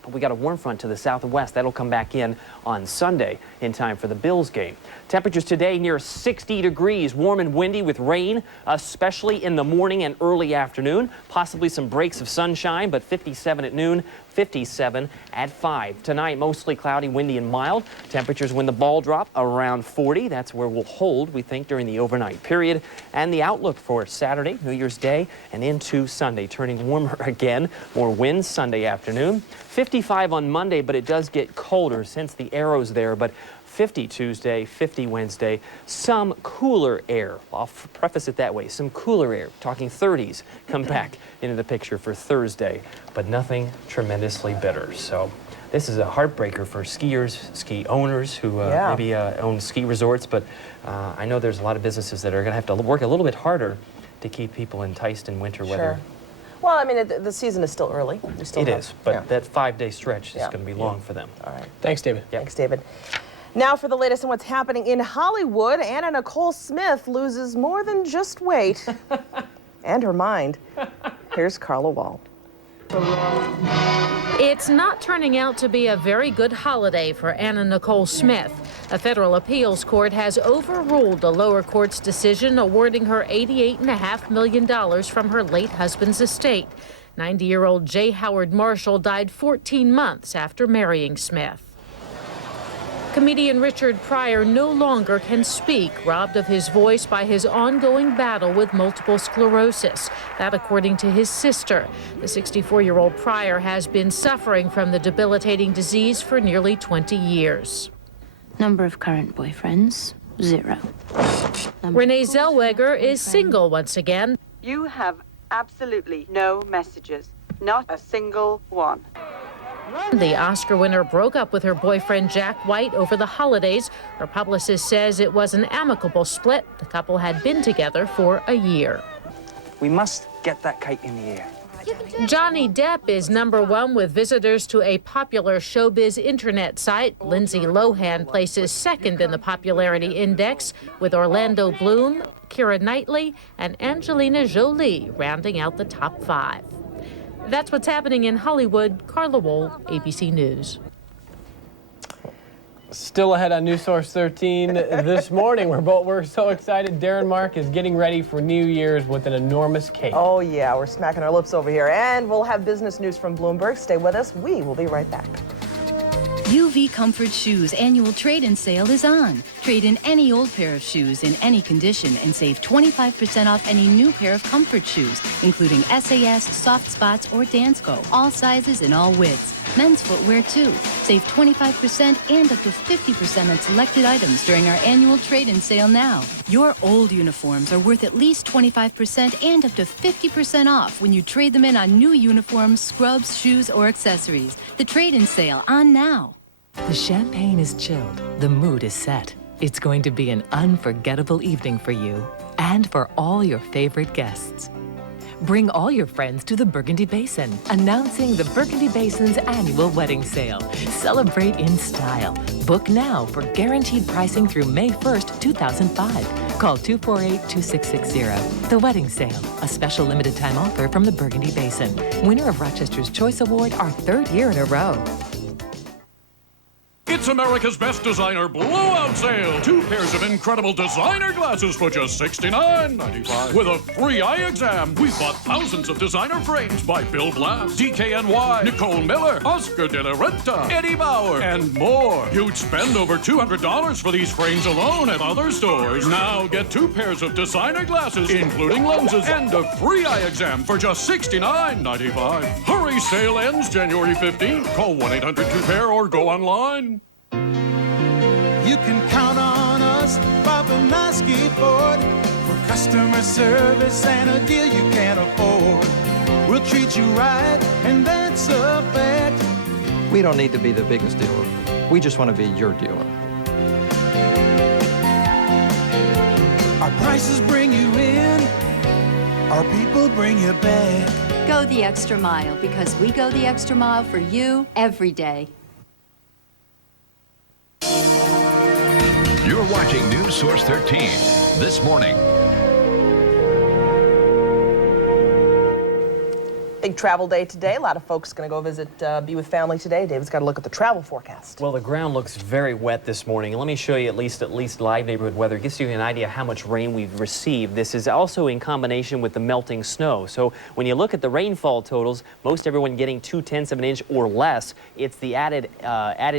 But we got a warm front to the south and west. That'll come back in on Sunday in time for the Bills game. Temperatures today near 60 degrees, warm and windy with rain, especially in the morning and early afternoon. Possibly some breaks of sunshine, but 57 at noon, 57 at 5. Tonight, mostly cloudy, windy, and mild. Temperatures when the ball drop around 40. That's where we'll hold, we think, during the overnight period. And the outlook for Saturday, New Year's Day, and into Sunday, turning warmer again. More winds Sunday afternoon. 55 on Monday, but it does get colder since the arrow's there. But 50 Tuesday, 50 Wednesday, some cooler air. I'll preface it that way, some cooler air, talking 30s, come back into the picture for Thursday, but nothing tremendously bitter. So this is a heartbreaker for skiers, ski owners who maybe own ski resorts, but I know there's a lot of businesses that are going to have to work a little bit harder to keep people enticed in winter weather. Well, I mean, the season is still early. It is, but that 5-day stretch is going to be long for them. All right. Thanks, David. Yep. Thanks, David. Now for the latest on what's happening in Hollywood, Anna Nicole Smith loses more than just weight and her mind. Here's Carla Wall. It's not turning out to be a very good holiday for Anna Nicole Smith. A federal appeals court has overruled the lower court's decision awarding her $88.5 million from her late husband's estate. 90-year-old J. Howard Marshall died 14 months after marrying Smith. Comedian Richard Pryor no longer can speak, robbed of his voice by his ongoing battle with multiple sclerosis. That according to his sister. The 64-year-old Pryor has been suffering from the debilitating disease for nearly 20 years. Number of current boyfriends, 0. Renee Zellweger is single once again. You have absolutely no messages, not a single one. The Oscar winner broke up with her boyfriend Jack White over the holidays. Her publicist says it was an amicable split. The couple had been together for a year. We must get that kite in the air. Johnny Depp is #1 with visitors to a popular showbiz internet site. Lindsay Lohan places second in the popularity index, with Orlando Bloom, Keira Knightley, and Angelina Jolie rounding out the top 5. That's what's happening in Hollywood. Carla Wohl, ABC News. Still ahead on News Source 13 this morning. We're so excited. Darren Mark is getting ready for New Year's with an enormous cake. Oh, yeah. We're smacking our lips over here. And we'll have business news from Bloomberg. Stay with us. We will be right back. UV Comfort Shoes annual trade-in sale is on. Trade in any old pair of shoes in any condition and save 25% off any new pair of comfort shoes, including SAS, Soft Spots, or Dansko. All sizes and all widths. Men's footwear too. Save 25% and up to 50% on selected items during our annual trade-in sale now. Your old uniforms are worth at least 25% and up to 50% off when you trade them in on new uniforms, scrubs, shoes, or accessories. The trade-in sale on now. The champagne is chilled. The mood is set. It's going to be an unforgettable evening for you and for all your favorite guests. Bring all your friends to the Burgundy Basin, announcing the Burgundy Basin's annual wedding sale. Celebrate in style. Book now for guaranteed pricing through May 1st, 2005. Call 248-2660. The Wedding Sale, a special limited time offer from the Burgundy Basin. Winner of Rochester's Choice Award, our 3rd year in a row. It's America's Best Designer Blowout Sale. 2 pairs of incredible designer glasses for just $69.95. With a free eye exam. We've bought thousands of designer frames by Bill Blass, DKNY, Nicole Miller, Oscar de la Renta, Eddie Bauer, and more. You'd spend over $200 for these frames alone at other stores. Now get 2 pairs of designer glasses, including lenses, and a free eye exam for just $69.95. Hurry, sale ends January 15th. Call 1-800-2PAIR or go online. You can count on us, Babanaski Ford, for customer service and a deal you can't afford. We'll treat you right, and that's a fact. We don't need to be the biggest dealer. We just want to be your dealer. Our prices bring you in, our people bring you back. Go the extra mile, because we go the extra mile for you every day. You're watching News Source 13 this morning. Big travel day today. A lot of folks going to go visit, be with family today. David's got to look at the travel forecast. Well, the ground looks very wet this morning. Let me show you at least live neighborhood weather. It gives you an idea how much rain we've received. This is also in combination with the melting snow. So when you look at the rainfall totals, most everyone getting 2/10 of an inch or less. It's the added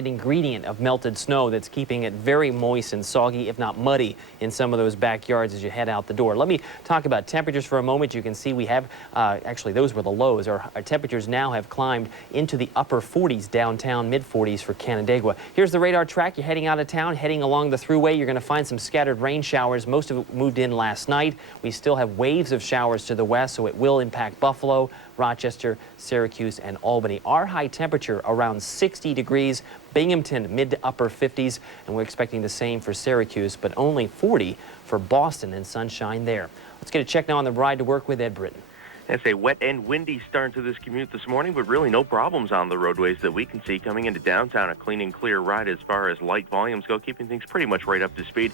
ingredient of melted snow that's keeping it very moist and soggy, if not muddy, in some of those backyards as you head out the door. Let me talk about temperatures for a moment. You can see we have, actually those were the lows. Our temperatures now have climbed into the upper 40s downtown, mid-40s for Canandaigua. Here's the radar track. You're heading out of town, heading along the thruway. You're going to find some scattered rain showers. Most of it moved in last night. We still have waves of showers to the west, so it will impact Buffalo, Rochester, Syracuse, and Albany. Our high temperature around 60 degrees. Binghamton, mid to upper 50s, and we're expecting the same for Syracuse, but only 40 for Boston and sunshine there. Let's get a check now on the ride to work with Ed Britton. It's a wet and windy start to this commute this morning, but really no problems on the roadways that we can see coming into downtown. A clean and clear ride as far as light volumes go, keeping things pretty much right up to speed.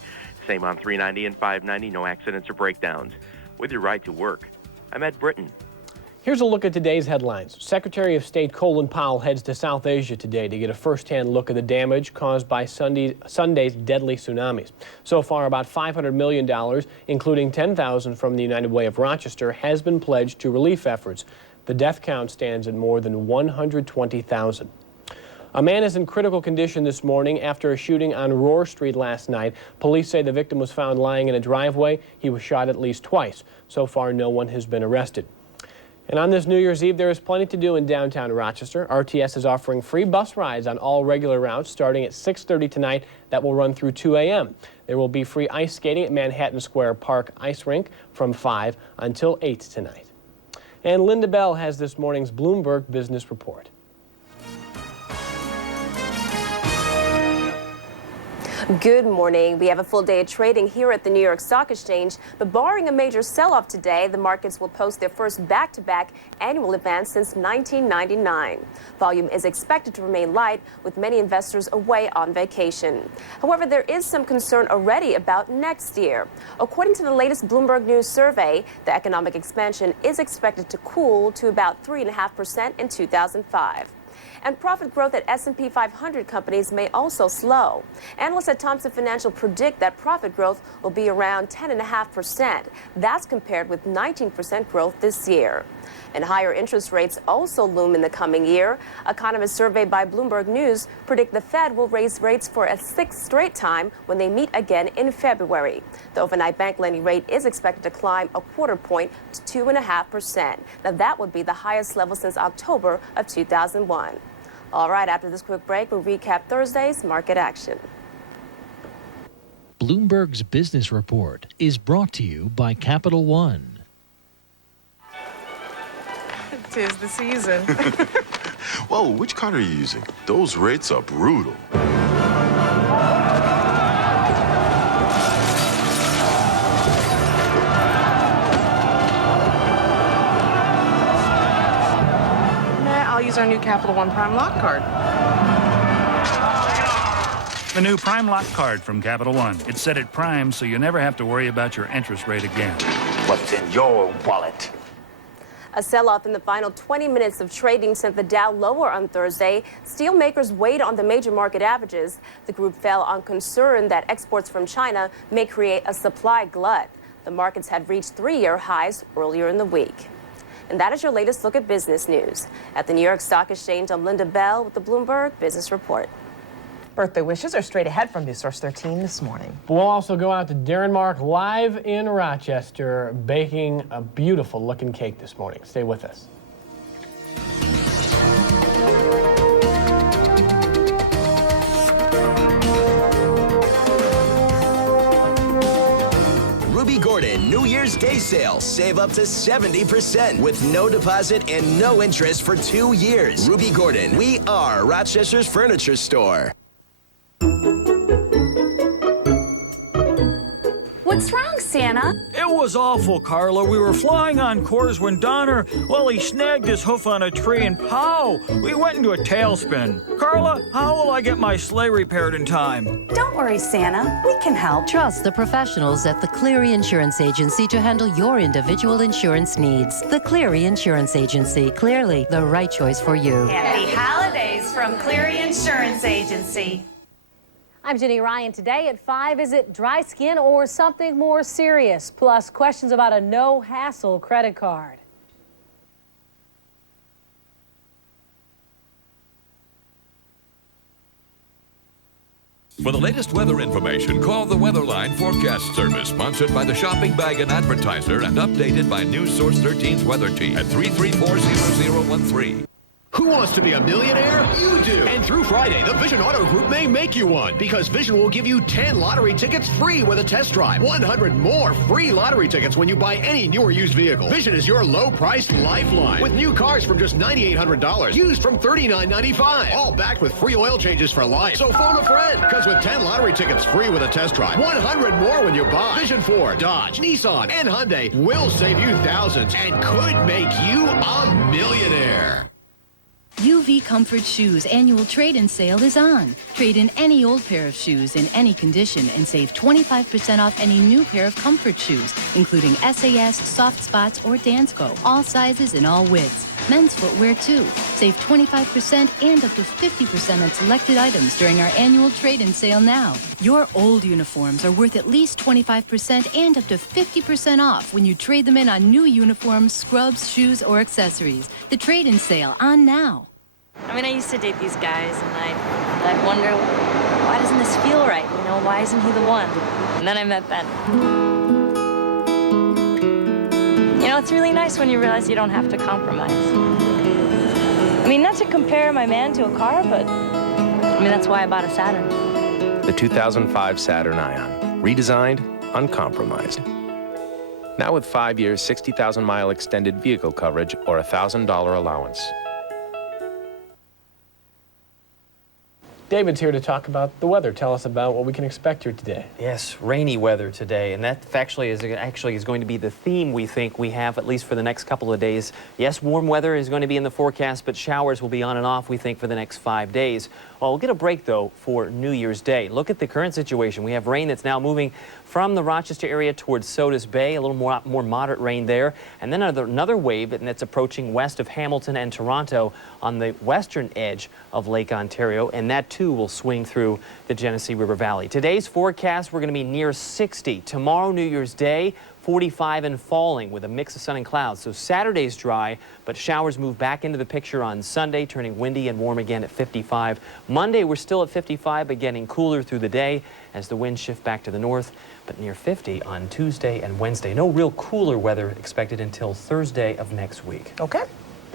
Same on 390 and 590, no accidents or breakdowns. With your ride to work, I'm Ed Britton. Here's a look at today's headlines. Secretary of State Colin Powell heads to South Asia today to get a first-hand look at the damage caused by Sunday's deadly tsunamis. So far, about $500 million, including $10,000 from the United Way of Rochester, has been pledged to relief efforts. The death count stands at more than 120,000. A man is in critical condition this morning after a shooting on Roar Street last night. Police say the victim was found lying in a driveway. He was shot at least twice. So far, no one has been arrested. And on this New Year's Eve, there is plenty to do in downtown Rochester. RTS is offering free bus rides on all regular routes starting at 6:30 tonight. That will run through 2 a.m. There will be free ice skating at Manhattan Square Park Ice Rink from 5 until 8 tonight. And Linda Bell has this morning's Bloomberg Business Report. Good morning. We have a full day of trading here at the New York Stock Exchange, but barring a major sell-off today, the markets will post their first back-to-back annual advance since 1999. Volume is expected to remain light, with many investors away on vacation. However, there is some concern already about next year. According to the latest Bloomberg News survey, the economic expansion is expected to cool to about 3.5% in 2005. And profit growth at S&P 500 companies may also slow. Analysts at Thomson Financial predict that profit growth will be around 10.5%. That's compared with 19% growth this year. And higher interest rates also loom in the coming year. Economists surveyed by Bloomberg News predict the Fed will raise rates for a 6th straight time when they meet again in February. The overnight bank lending rate is expected to climb a quarter point to 2.5%. Now that would be the highest level since October of 2001. All right, after this quick break, we'll recap Thursday's market action. Bloomberg's Business Report is brought to you by Capital One. 'Tis the season. Whoa, which card are you using? Those rates are brutal. I'll use our new Capital One Prime Lock card. The new Prime Lock card from Capital One. It's set at Prime, so you never have to worry about your interest rate again. What's in your wallet? A sell-off in the final 20 minutes of trading sent the Dow lower on Thursday. Steelmakers weighed on the major market averages. The group fell on concern that exports from China may create a supply glut. The markets had reached 3-year highs earlier in the week. And that is your latest look at business news. At the New York Stock Exchange, I'm Linda Bell with the Bloomberg Business Report. Birthday wishes are straight ahead from News Source 13 this morning. We'll also go out to Darren Mark live in Rochester, baking a beautiful looking cake this morning. Stay with us. Ruby Gordon New Year's Day Sale. Save up to 70% with no deposit and no interest for 2 years. Ruby Gordon, we are Rochester's furniture store. What's wrong, Santa? It was awful, Carla. We were flying on course when Donner, well, he snagged his hoof on a tree and pow! We went into a tailspin. Carla, how will I get my sleigh repaired in time? Don't worry, Santa. We can help. Trust the professionals at the Cleary Insurance Agency to handle your individual insurance needs. The Cleary Insurance Agency, clearly the right choice for you. Happy holidays from Cleary Insurance Agency. I'm Jenny Ryan. Today at 5, is it dry skin or something more serious? Plus questions about a no-hassle credit card. For the latest weather information, call the Weatherline Forecast Service, sponsored by the Shopping Bag and Advertiser and updated by News Source 13's weather team at 334-0013. Who wants to be a millionaire? You do! And through Friday, the Vision Auto Group may make you one, because Vision will give you 10 lottery tickets free with a test drive. 100 more free lottery tickets when you buy any new or used vehicle. Vision is your low-priced lifeline, with new cars from just $9,800, used from $39.95, all backed with free oil changes for life. So phone a friend, because with 10 lottery tickets free with a test drive, 100 more when you buy. Vision Ford, Dodge, Nissan, and Hyundai will save you thousands and could make you a millionaire. UV Comfort Shoes annual trade-in sale is on. Trade in any old pair of shoes in any condition and save 25% off any new pair of comfort shoes, including SAS, Soft Spots, or Dansko. All sizes and all widths. Men's footwear too. Save 25% and up to 50% on selected items during our annual trade-in sale now. Your old uniforms are worth at least 25% and up to 50% off when you trade them in on new uniforms, scrubs, shoes, or accessories. The trade-in sale on now. I mean, I used to date these guys, and I'd wonder, why doesn't this feel right? You know, why isn't he the one? And then I met Ben. You know, it's really nice when you realize you don't have to compromise. I mean, not to compare my man to a car, but I mean, that's why I bought a Saturn. The 2005 Saturn Ion, redesigned, uncompromised. Now with 5 years, 60,000-mile extended vehicle coverage or a $1,000 allowance. David's here to talk about the weather. Tell us about what we can expect here today. Yes, rainy weather today, and that actually is going to be the theme we think we have, at least for the next couple of days. Yes, warm weather is going to be in the forecast, but showers will be on and off, we think, for the next 5 days. Well, we'll get a break, though, for New Year's Day. Look at the current situation. We have rain that's now moving from the Rochester area towards Sodus Bay, a little more moderate rain there, and then another wave that's approaching west of Hamilton and Toronto on the western edge of Lake Ontario, and that too will swing through the Genesee River Valley. Today's forecast, we're going to be near 60. Tomorrow, New Year's Day, 45 and falling with a mix of sun and clouds. So Saturday's dry, but showers move back into the picture on Sunday, turning windy and warm again at 55. Monday, we're still at 55, but getting cooler through the day as the winds shift back to the north, but near 50 on Tuesday and Wednesday. No real cooler weather expected until Thursday of next week. Okay.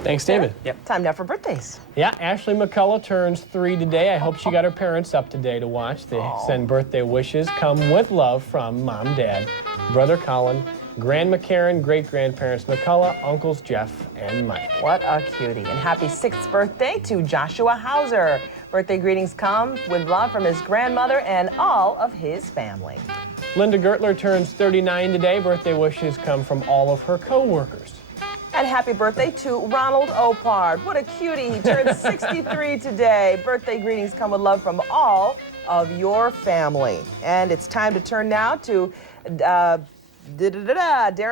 Thanks, David. Yep. Time now for birthdays. Yeah, Ashley McCullough turns 3 today. I hope she got her parents up today to watch. They send birthday wishes. Come with love from Mom, Dad, Brother Colin, Grand McCarran, great-grandparents McCullough, uncles Jeff and Mike. What a cutie. And happy 6th birthday to Joshua Hauser. Birthday greetings come with love from his grandmother and all of his family. Linda Gertler turns 39 today. Birthday wishes come from all of her co-workers. And happy birthday to Ronald Opard. What a cutie. He turns 63 today. Birthday greetings come with love from all of your family. And it's time to turn now to Darren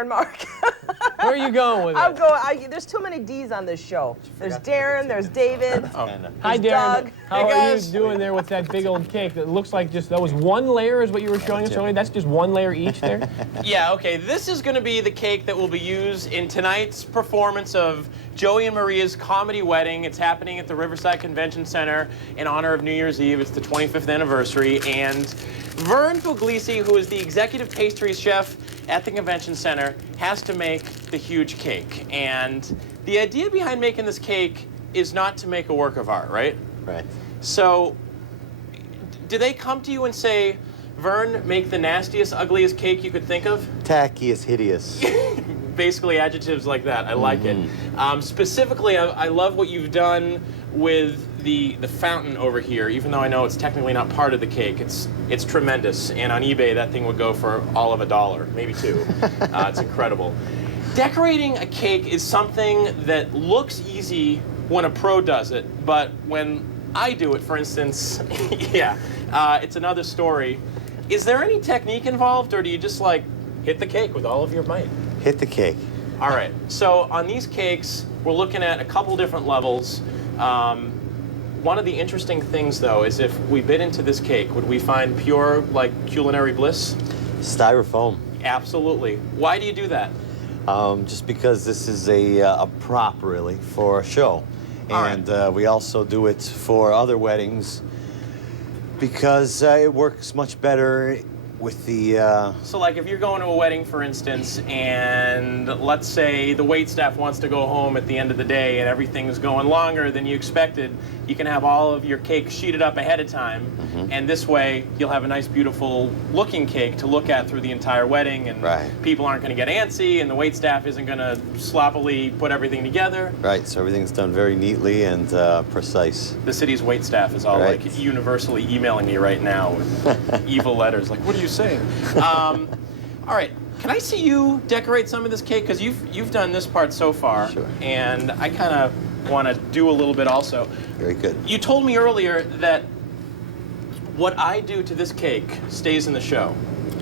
Mark. Where are you going with it? There's too many D's on this show. There's Darren, there's David, Hi, Darren. Doug. How are you doing there with that big old cake that looks like that was one layer is what you were showing us earlier? That's just one layer each there? Yeah, okay. This is going to be the cake that will be used in tonight's performance of Joey and Maria's comedy wedding. It's happening at the Riverside Convention Center in honor of New Year's Eve. It's the 25th anniversary, and Vern Puglisi, who is the executive pastry chef at the convention center, has to make the huge cake. And the idea behind making this cake is not to make a work of art, right? Right. So, do they come to you and say, Vern, make the nastiest, ugliest cake you could think of? Tackiest, hideous. Basically adjectives like that. I like it. Specifically, I love what you've done with the fountain over here, even though I know it's technically not part of the cake, it's tremendous. And on eBay, that thing would go for all of $1, maybe $2. It's incredible. Decorating a cake is something that looks easy when a pro does it, but when I do it, for instance, it's another story. Is there any technique involved, or do you just like hit the cake with all of your might? Hit the cake. All right, so on these cakes, we're looking at a couple different levels. One of the interesting things, though, is if we bit into this cake, would we find pure, like, culinary bliss? Styrofoam. Absolutely. Why do you do that? Just because this is a prop, really, for a show. And we also do it for other weddings because it works much better with the... So, like, if you're going to a wedding, for instance, and let's say the waitstaff wants to go home at the end of the day and everything's going longer than you expected, you can have all of your cake sheeted up ahead of time, and this way you'll have a nice, beautiful looking cake to look at through the entire wedding, and people aren't going to get antsy, and the waitstaff isn't going to sloppily put everything together. Right, so everything's done very neatly and precise. The city's waitstaff is all like universally emailing me right now with evil letters, like, what are you saying? All right, can I see you decorate some of this cake? Because you've done this part so far, and I kind of want to do a little bit also. Very good. You told me earlier that what I do to this cake stays in the show.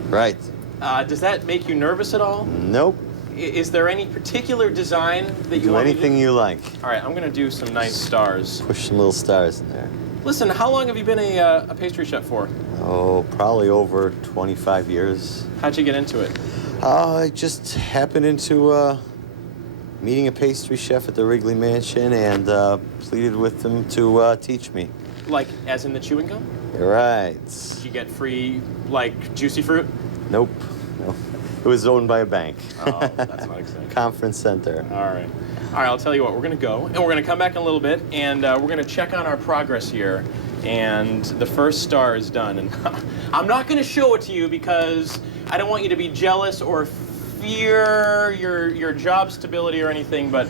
Right. Does that make you nervous at all? Nope. Is there any particular design that you do want anything me to do? you like. All right, I'm going to do some nice stars. Push some little stars in there. Listen, how long have you been a pastry chef for? Oh, probably over 25 years. How'd you get into it? I just happened into meeting a pastry chef at the Wrigley Mansion and pleaded with him to teach me. Like, as in the chewing gum? Right. Did you get free, like, juicy fruit? Nope. No. It was owned by a bank. Oh, that's not exciting. Conference center. All right. All right, I'll tell you what, we're going to go, and we're going to come back in a little bit, and we're going to check on our progress here. And the first star is done. And I'm not going to show it to you because I don't want you to be jealous or fear your job stability or anything, but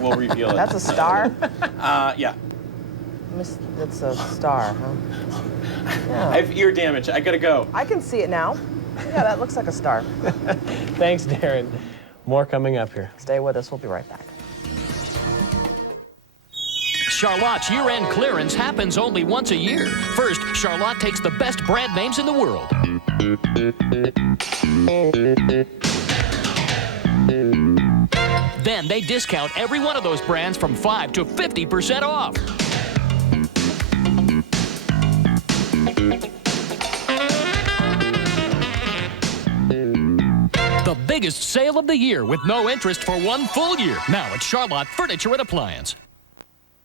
we'll reveal it. That's a star? Yeah. That's a star, huh? Yeah. I have ear damage. I got to go. I can see it now. Yeah, that looks like a star. Thanks, Darren. More coming up here. Stay with us. We'll be right back. Charlotte's year-end clearance happens only once a year. First, Charlotte takes the best brand names in the world. Then they discount every one of those brands from 5 to 50% off. The biggest sale of the year with no interest for one full year. Now at Charlotte Furniture and Appliance.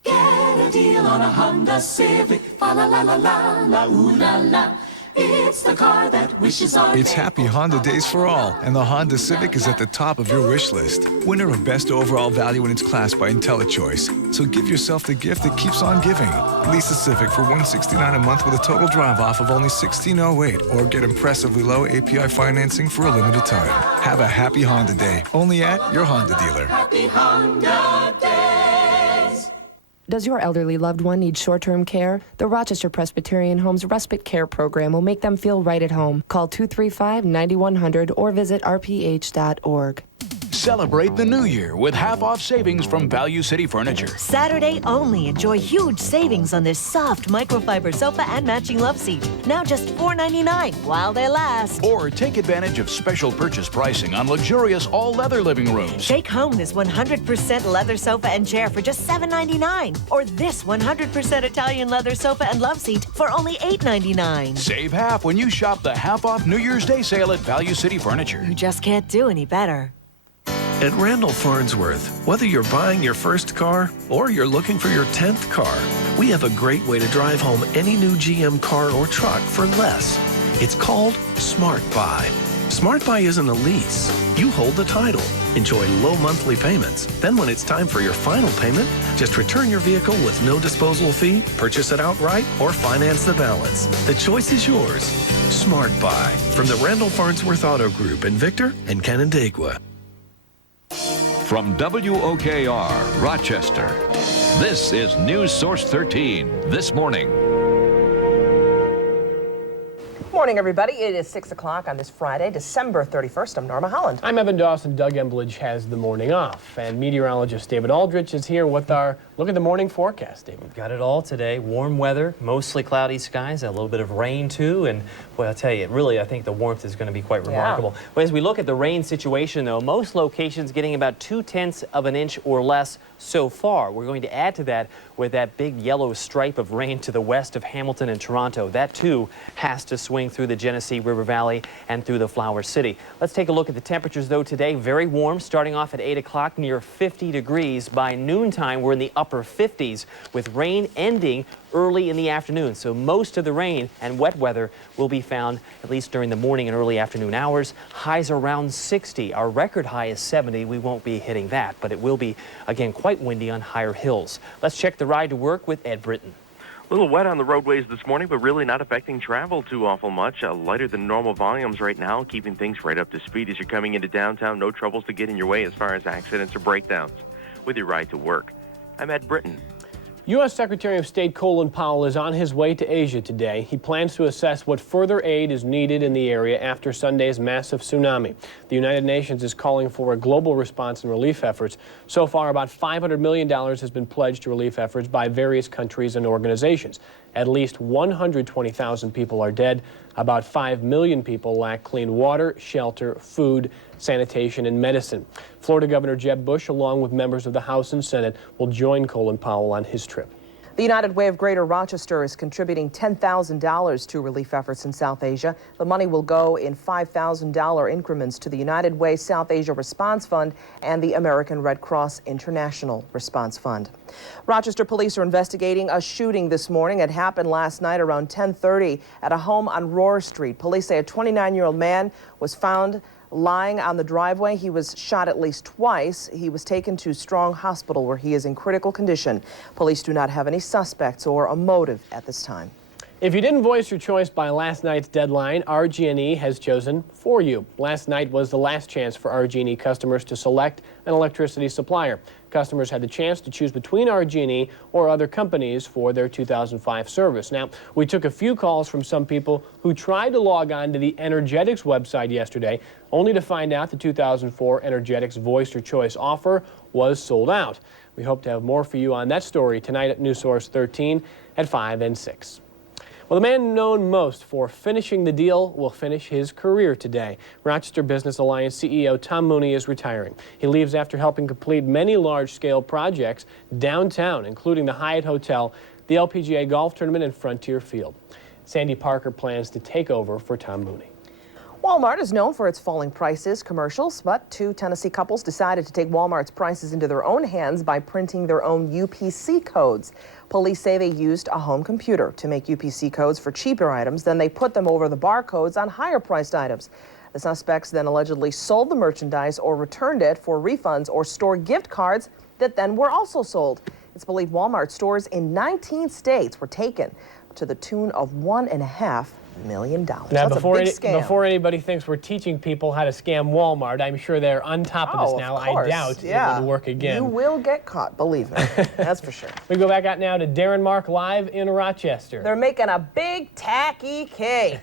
Get a deal on a Honda Civic. Fa la la la la la ooh la la. It's the car that wishes on. It's happy Honda days for all, and the Honda Civic is at the top of your wish list. Winner of Best Overall Value in its class by IntelliChoice. So give yourself the gift that keeps on giving. Lease a Civic for $169 a month with a total drive-off of only $1,608, or get impressively low API financing for a limited time. Have a happy Honda day, only at your Honda dealer. Happy Honda days. Does your elderly loved one need short-term care? The Rochester Presbyterian Home's Respite Care Program will make them feel right at home. Call 235-9100 or visit rph.org. Celebrate the new year with half-off savings from Value City Furniture. Saturday only. Enjoy huge savings on this soft microfiber sofa and matching love seat. Now just $4.99 while they last. Or take advantage of special purchase pricing on luxurious all-leather living rooms. Take home this 100% leather sofa and chair for just $7.99. Or this 100% Italian leather sofa and love seat for only $8.99. Save half when you shop the half-off New Year's Day sale at Value City Furniture. You just can't do any better. At Randall Farnsworth, whether you're buying your first car or you're looking for your 10th car, we have a great way to drive home any new GM car or truck for less. It's called Smart Buy. Smart Buy isn't a lease. You hold the title, enjoy low monthly payments. Then when it's time for your final payment, just return your vehicle with no disposal fee, purchase it outright, or finance the balance. The choice is yours. Smart Buy from the Randall Farnsworth Auto Group in Victor and Canandaigua. From WOKR, Rochester, This is News Source 13 this morning. Morning, everybody. It is 6 o'clock on this Friday, December 31st. I'm Norma Holland. I'm Evan Dawson. Doug Embledge has the morning off. And meteorologist David Aldrich is here with our look at the morning forecast, David. We've got it all today. Warm weather, mostly cloudy skies, a little bit of rain too. And well, I'll tell you, really, I think the warmth is going to be quite remarkable. But as we look at the rain situation, though, most locations getting about 0.2 of an inch or less so far. We're going to add to that with that big yellow stripe of rain to the west of Hamilton and Toronto. That, too, has to swing through the Genesee River Valley and through the Flower City. Let's take a look at the temperatures, though, today. Very warm, starting off at 8 o'clock, near 50 degrees. By noontime, we're in the upper 50s, with rain ending early in the afternoon. So most of the rain and wet weather will be found at least during the morning and early afternoon hours. Highs around 60. Our record high is 70. We won't be hitting that, but it will be, again, quite windy on higher hills. Let's check the ride to work with Ed Britton. A little wet on the roadways this morning, but really not affecting travel too awful much. Lighter than normal volumes right now, keeping things right up to speed as you're coming into downtown. No troubles to get in your way as far as accidents or breakdowns with your ride to work. I'm Ed Britton. U.S. Secretary of State Colin Powell is on his way to Asia today. He plans to assess what further aid is needed in the area after Sunday's massive tsunami. The United Nations is calling for a global response and relief efforts. So far, about $500 million has been pledged to relief efforts by various countries and organizations. At least 120,000 people are dead. About 5 million people lack clean water, shelter, food, sanitation, and medicine. Florida Governor Jeb Bush, along with members of the House and Senate, will join Colin Powell on his trip. The United Way of Greater Rochester is contributing $10,000 to relief efforts in South Asia. The money will go in $5,000 increments to the United Way South Asia Response Fund and the American Red Cross International Response Fund. Rochester police are investigating a shooting this morning. It happened last night around 10:30 at a home on Roar Street. Police say a 29-year-old man was found lying on the driveway. He was shot at least twice. He was taken to Strong Hospital where he is in critical condition. Police do not have any suspects or a motive at this time. If you didn't voice your choice by last night's deadline, RG&E has chosen for you. Last night was the last chance for RG&E customers to select an electricity supplier. Customers had the chance to choose between RG&E or other companies for their 2005 service. Now, we took a few calls from some people who tried to log on to the Energetics website yesterday, only to find out the 2004 Energetics Voice Your Choice offer was sold out. We hope to have more for you on that story tonight at News Source 13 at 5 and 6. Well, the man known most for finishing the deal will finish his career today. Rochester Business Alliance CEO Tom Mooney is retiring. He leaves after helping complete many large-scale projects downtown, including the Hyatt Hotel, the LPGA Golf Tournament, and Frontier Field. Sandy Parker plans to take over for Tom Mooney. Walmart is known for its falling prices commercials, but two Tennessee couples decided to take Walmart's prices into their own hands by printing their own UPC codes. Police say they used a home computer to make UPC codes for cheaper items, then they put them over the barcodes on higher-priced items. The suspects then allegedly sold the merchandise or returned it for refunds or store gift cards that then were also sold. It's believed Walmart stores in 19 states were taken to the tune of $1.5 million. Now, That's before a big scam. before anybody thinks we're teaching people how to scam Walmart, I'm sure they're on top of this now. I doubt it will work again. You will get caught, believe me. That's for sure. We go back out now to Darren Mark live in Rochester. They're making a big tacky cake.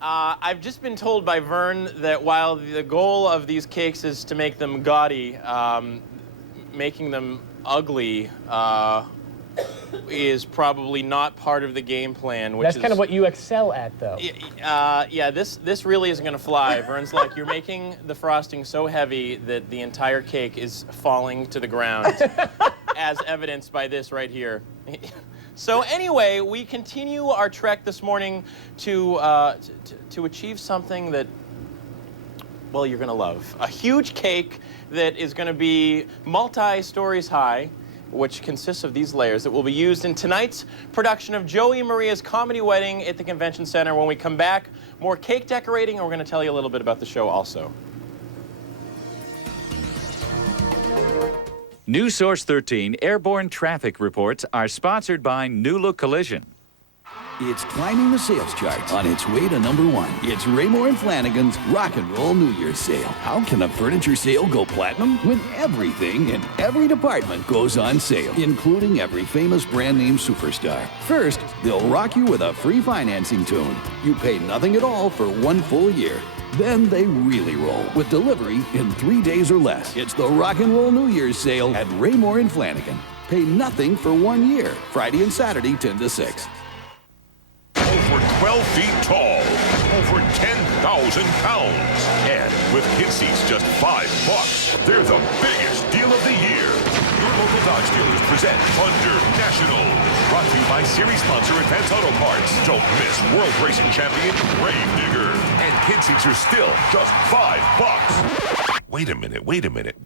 I've just been told by Vern that while the goal of these cakes is to make them gaudy, making them ugly is probably not part of the game plan. That's kind of what you excel at, though. Yeah, this really isn't going to fly. Vern's like, you're making the frosting so heavy that the entire cake is falling to the ground, as evidenced by this right here. So anyway, we continue our trek this morning to achieve something that, well, you're going to love. A huge cake that is going to be multi-stories high, which consists of these layers that will be used in tonight's production of Joey and Maria's Comedy Wedding at the Convention Center. When we come back, more cake decorating, and we're going to tell you a little bit about the show also. News Source 13 airborne traffic reports are sponsored by New Look Collision. It's climbing the sales charts on its way to #1. It's Raymore and Flanagan's Rock and Roll New Year's Sale. How can a furniture sale go platinum when everything in every department goes on sale, including every famous brand name superstar? First, they'll rock you with a free financing tune. You pay nothing at all for 1 full year. Then they really roll with delivery in 3 days or less. It's the Rock and Roll New Year's Sale at Raymore and Flanagan. Pay nothing for 1 year. Friday and Saturday, 10 to 6. Over 12 feet tall, over 10,000 pounds. And with kid seats just $5, they're the biggest deal of the year. Your local Dodge dealers present Thunder National. Brought to you by series sponsor Advance Auto Parts. Don't miss World Racing Champion Grave Digger. And kid seats are still just $5. Wait a minute.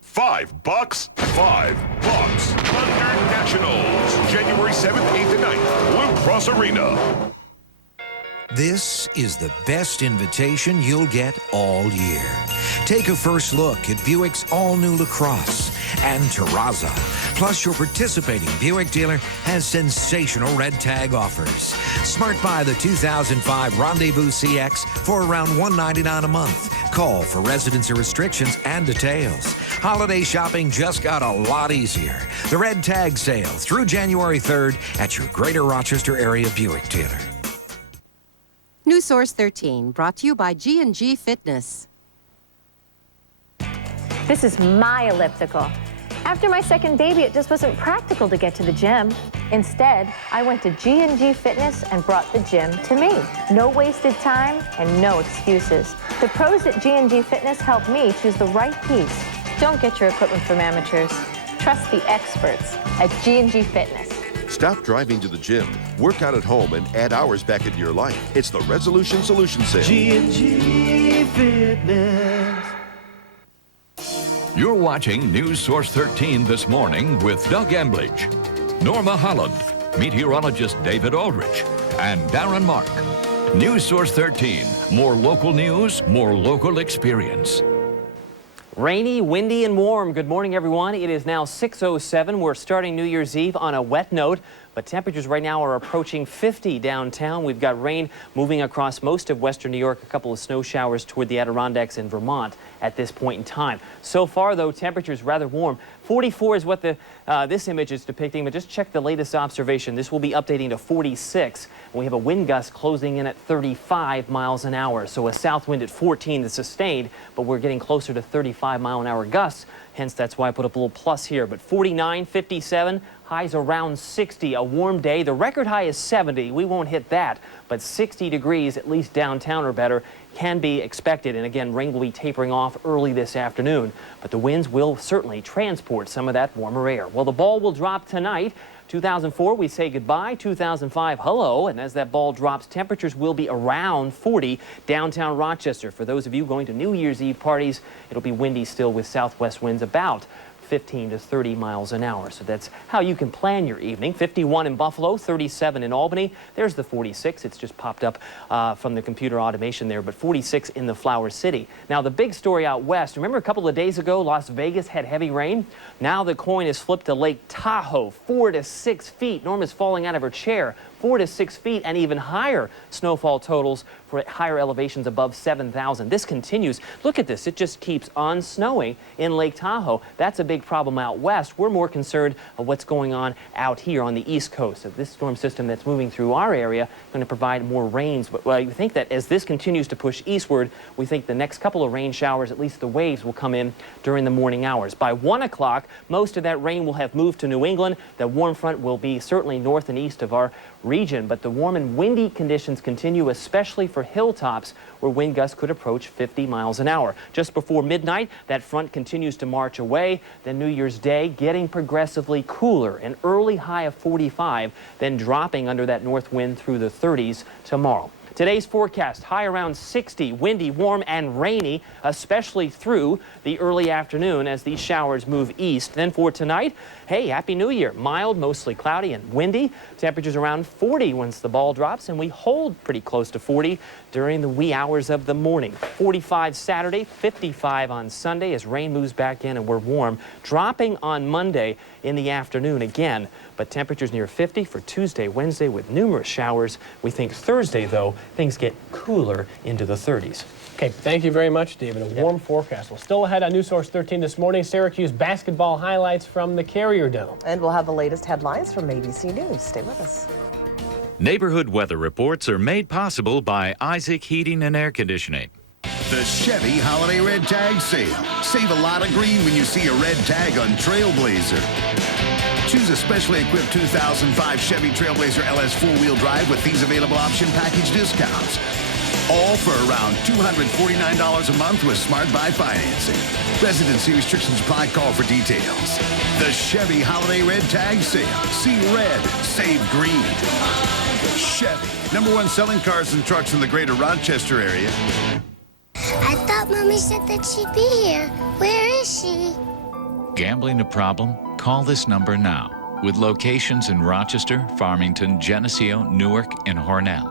$5? $5. Thunder Nationals. January 7th, 8th, and 9th. Blue Cross Arena. This is the best invitation you'll get all year. Take a first look at Buick's all-new LaCrosse and Terraza. Plus, your participating Buick dealer has sensational red tag offers. Smart buy the 2005 Rendezvous CX for around $199 a month. Call for residency restrictions and details. Holiday shopping just got a lot easier. The red tag sale through January 3rd at your Greater Rochester area Buick dealer. New Source 13, brought to you by G&G Fitness. This is my elliptical. After my second baby, it just wasn't practical to get to the gym. Instead, I went to G&G Fitness and brought the gym to me. No wasted time and no excuses. The pros at G&G Fitness helped me choose the right piece. Don't get your equipment from amateurs. Trust the experts at G&G Fitness. Stop driving to the gym, work out at home, and add hours back into your life. It's the Resolution Solution Sale. G&G Fitness. You're watching News Source 13 this morning with Doug Embledge, Norma Holland, meteorologist David Aldrich, and Darren Mark. News Source 13, more local news, more local experience. Rainy, windy, and warm. Good morning, everyone. It is now 6:07. We're starting New Year's Eve on a wet note, but temperatures right now are approaching 50 downtown. We've got rain moving across most of western New York, a couple of snow showers toward the Adirondacks and Vermont at this point in time. So far, though, temperatures rather warm. 44 is what this image is depicting, but just check the latest observation. This will be updating to 46. And we have a wind gust closing in at 35 miles an hour. So a south wind at 14 is sustained, but we're getting closer to 35-mile-an-hour gusts. Hence, that's why I put up a little plus here. But 49, 57, highs around 60. A warm day. The record high is 70. We won't hit that, but 60 degrees, at least downtown or better, can be expected. And again, rain will be tapering off early this afternoon, but the winds will certainly transport some of that warmer air. Well, the ball will drop tonight. 2004, we say goodbye. 2005, hello. And as that ball drops, temperatures will be around 40 downtown Rochester. For those of you going to New Year's Eve parties, it'll be windy still with southwest winds about 15 to 30 miles an hour. So that's how you can plan your evening. 51 in Buffalo, 37 in Albany. There's the 46. It's just popped up from the computer automation there, but 46 in the Flower City. Now, the big story out west, remember a couple of days ago, Las Vegas had heavy rain? Now the coin is flipped to Lake Tahoe, 4 to 6 feet. Norma's falling out of her chair. 4 to 6 feet and even higher snowfall totals for higher elevations above 7,000. This continues. Look at this. It just keeps on snowing in Lake Tahoe. That's a big problem out west. We're more concerned of what's going on out here on the east coast. Of this storm system that's moving through our area going to provide more rains. But we think that as this continues to push eastward, we think the next couple of rain showers, at least the waves, will come in during the morning hours. By 1 o'clock, most of that rain will have moved to New England. The warm front will be certainly north and east of our region, but the warm and windy conditions continue, especially for hilltops where wind gusts could approach 50 miles an hour. Just before midnight, that front continues to march away. Then New Year's Day getting progressively cooler, an early high of 45, then dropping under that north wind through the 30s tomorrow. Today's forecast, high around 60, windy, warm, and rainy, especially through the early afternoon as these showers move east. Then for tonight, hey, Happy New Year. Mild, mostly cloudy and windy. Temperatures around 40 once the ball drops, and we hold pretty close to 40 during the wee hours of the morning. 45 Saturday, 55 on Sunday as rain moves back in and we're warm. Dropping on Monday in the afternoon again, but temperatures near 50 for Tuesday, Wednesday with numerous showers. We think Thursday, though, things get cooler into the 30s. Okay, thank you very much, David. A warm forecast. Well, still ahead on News Source 13 this morning, Syracuse basketball highlights from the Carrier Dome. And we'll have the latest headlines from ABC News. Stay with us. Neighborhood weather reports are made possible by Isaac Heating and Air Conditioning. The Chevy Holiday Red Tag Sale. Save a lot of green when you see a red tag on Trailblazer. Choose a specially equipped 2005 Chevy Trailblazer LS 4-wheel drive with these available option package discounts. All for around $249 a month with Smart Buy financing. Residency restrictions apply. Call for details. The Chevy Holiday Red Tag Sale. See red, save green. Chevy, #1 selling cars and trucks in the greater Rochester area. I thought Mommy said that she'd be here. Where is she? Gambling a problem? Call this number now. With locations in Rochester, Farmington, Geneseo, Newark, and Hornell.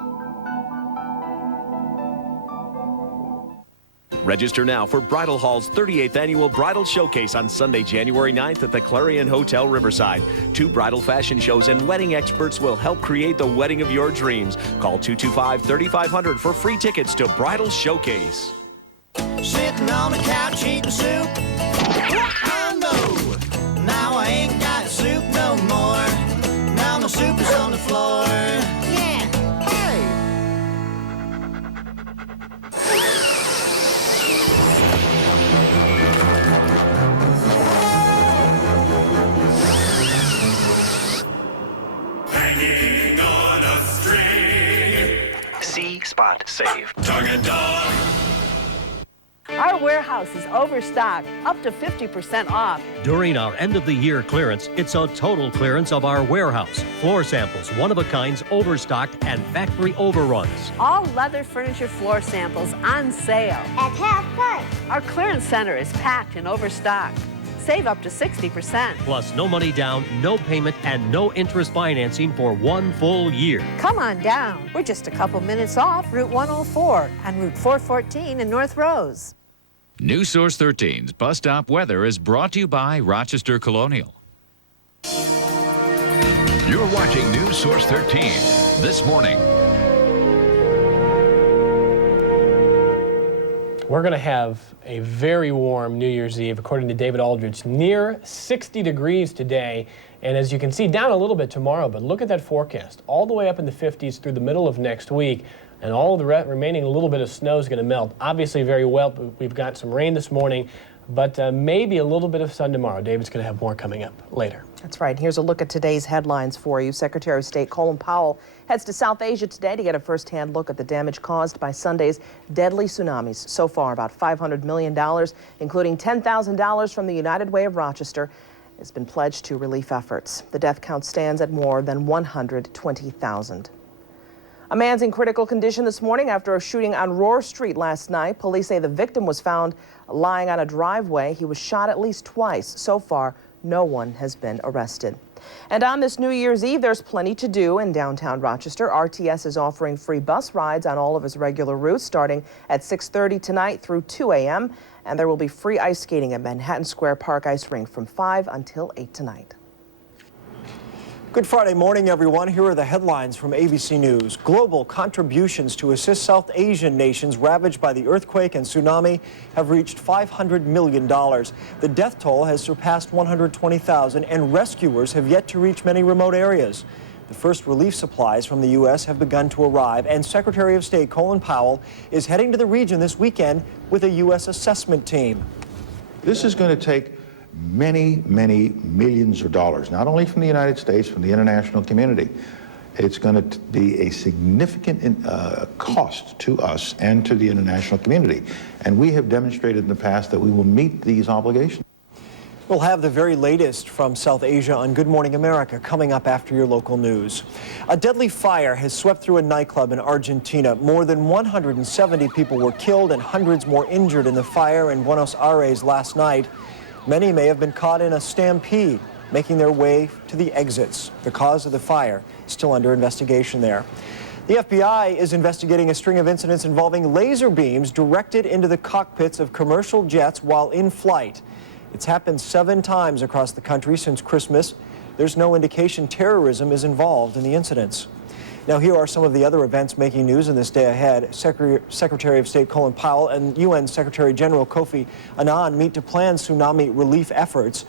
Register now for Bridal Hall's 38th Annual Bridal Showcase on Sunday, January 9th at the Clarion Hotel Riverside. 2 bridal fashion shows and wedding experts will help create the wedding of your dreams. Call 225-3500 for free tickets to Bridal Showcase. Sitting on the couch eating soup. I know. Now I ain't got soup no more. Now the soup is on the floor. Yeah. Hey. Hanging on a string. See, spot, save. Target dog. Our warehouse is overstocked, up to 50% off. During our end-of-the-year clearance, it's a total clearance of our warehouse. Floor samples, one-of-a-kinds, overstocked, and factory overruns. All leather furniture floor samples on sale. At half price. Our clearance center is packed and overstocked. Save up to 60%. Plus, no money down, no payment, and no interest financing for 1 full year. Come on down. We're just a couple minutes off Route 104 and Route 414 in North Rose. News Source 13's Bus Stop Weather is brought to you by Rochester Colonial. You're watching News Source 13 this morning. We're going to have a very warm New Year's Eve, according to David Aldrich, near 60 degrees today. And as you can see, down a little bit tomorrow, but look at that forecast. All the way up in the 50s through the middle of next week. And all of the remaining little bit of snow is going to melt. Obviously very well. We've got some rain this morning, but maybe a little bit of sun tomorrow. David's going to have more coming up later. That's right. Here's a look at today's headlines for you. Secretary of State Colin Powell heads to South Asia today to get a first-hand look at the damage caused by Sunday's deadly tsunamis. So far, about $500 million, including $10,000 from the United Way of Rochester, has been pledged to relief efforts. The death count stands at more than 120,000. A man's in critical condition this morning after a shooting on Rohr Street last night. Police say the victim was found lying on a driveway. He was shot at least twice. So far, no one has been arrested. And on this New Year's Eve, there's plenty to do in downtown Rochester. RTS is offering free bus rides on all of its regular routes starting at 6:30 tonight through 2 a.m. And there will be free ice skating at Manhattan Square Park Ice Rink from 5 until 8 tonight. Good Friday morning, everyone. Here are the headlines from ABC News. Global contributions to assist South Asian nations ravaged by the earthquake and tsunami have reached $500 million. The death toll has surpassed 120,000, and rescuers have yet to reach many remote areas. The first relief supplies from the U.S. have begun to arrive, and Secretary of State Colin Powell is heading to the region this weekend with a U.S. assessment team. This is going to take many, many millions of dollars, not only from the United States, from the international community. It's going to be a significant cost to us and to the international community. And we have demonstrated in the past that we will meet these obligations. We'll have the very latest from South Asia on Good Morning America coming up after your local news. A deadly fire has swept through a nightclub in Argentina. More than 170 people were killed and hundreds more injured in the fire in Buenos Aires last night. Many may have been caught in a stampede, making their way to the exits. The cause of the fire is still under investigation there. The FBI is investigating a string of incidents involving laser beams directed into the cockpits of commercial jets while in flight. It's happened 7 times across the country since Christmas. There's no indication terrorism is involved in the incidents. Now, here are some of the other events making news in this day ahead. Secretary of State Colin Powell and UN Secretary General Kofi Annan meet to plan tsunami relief efforts.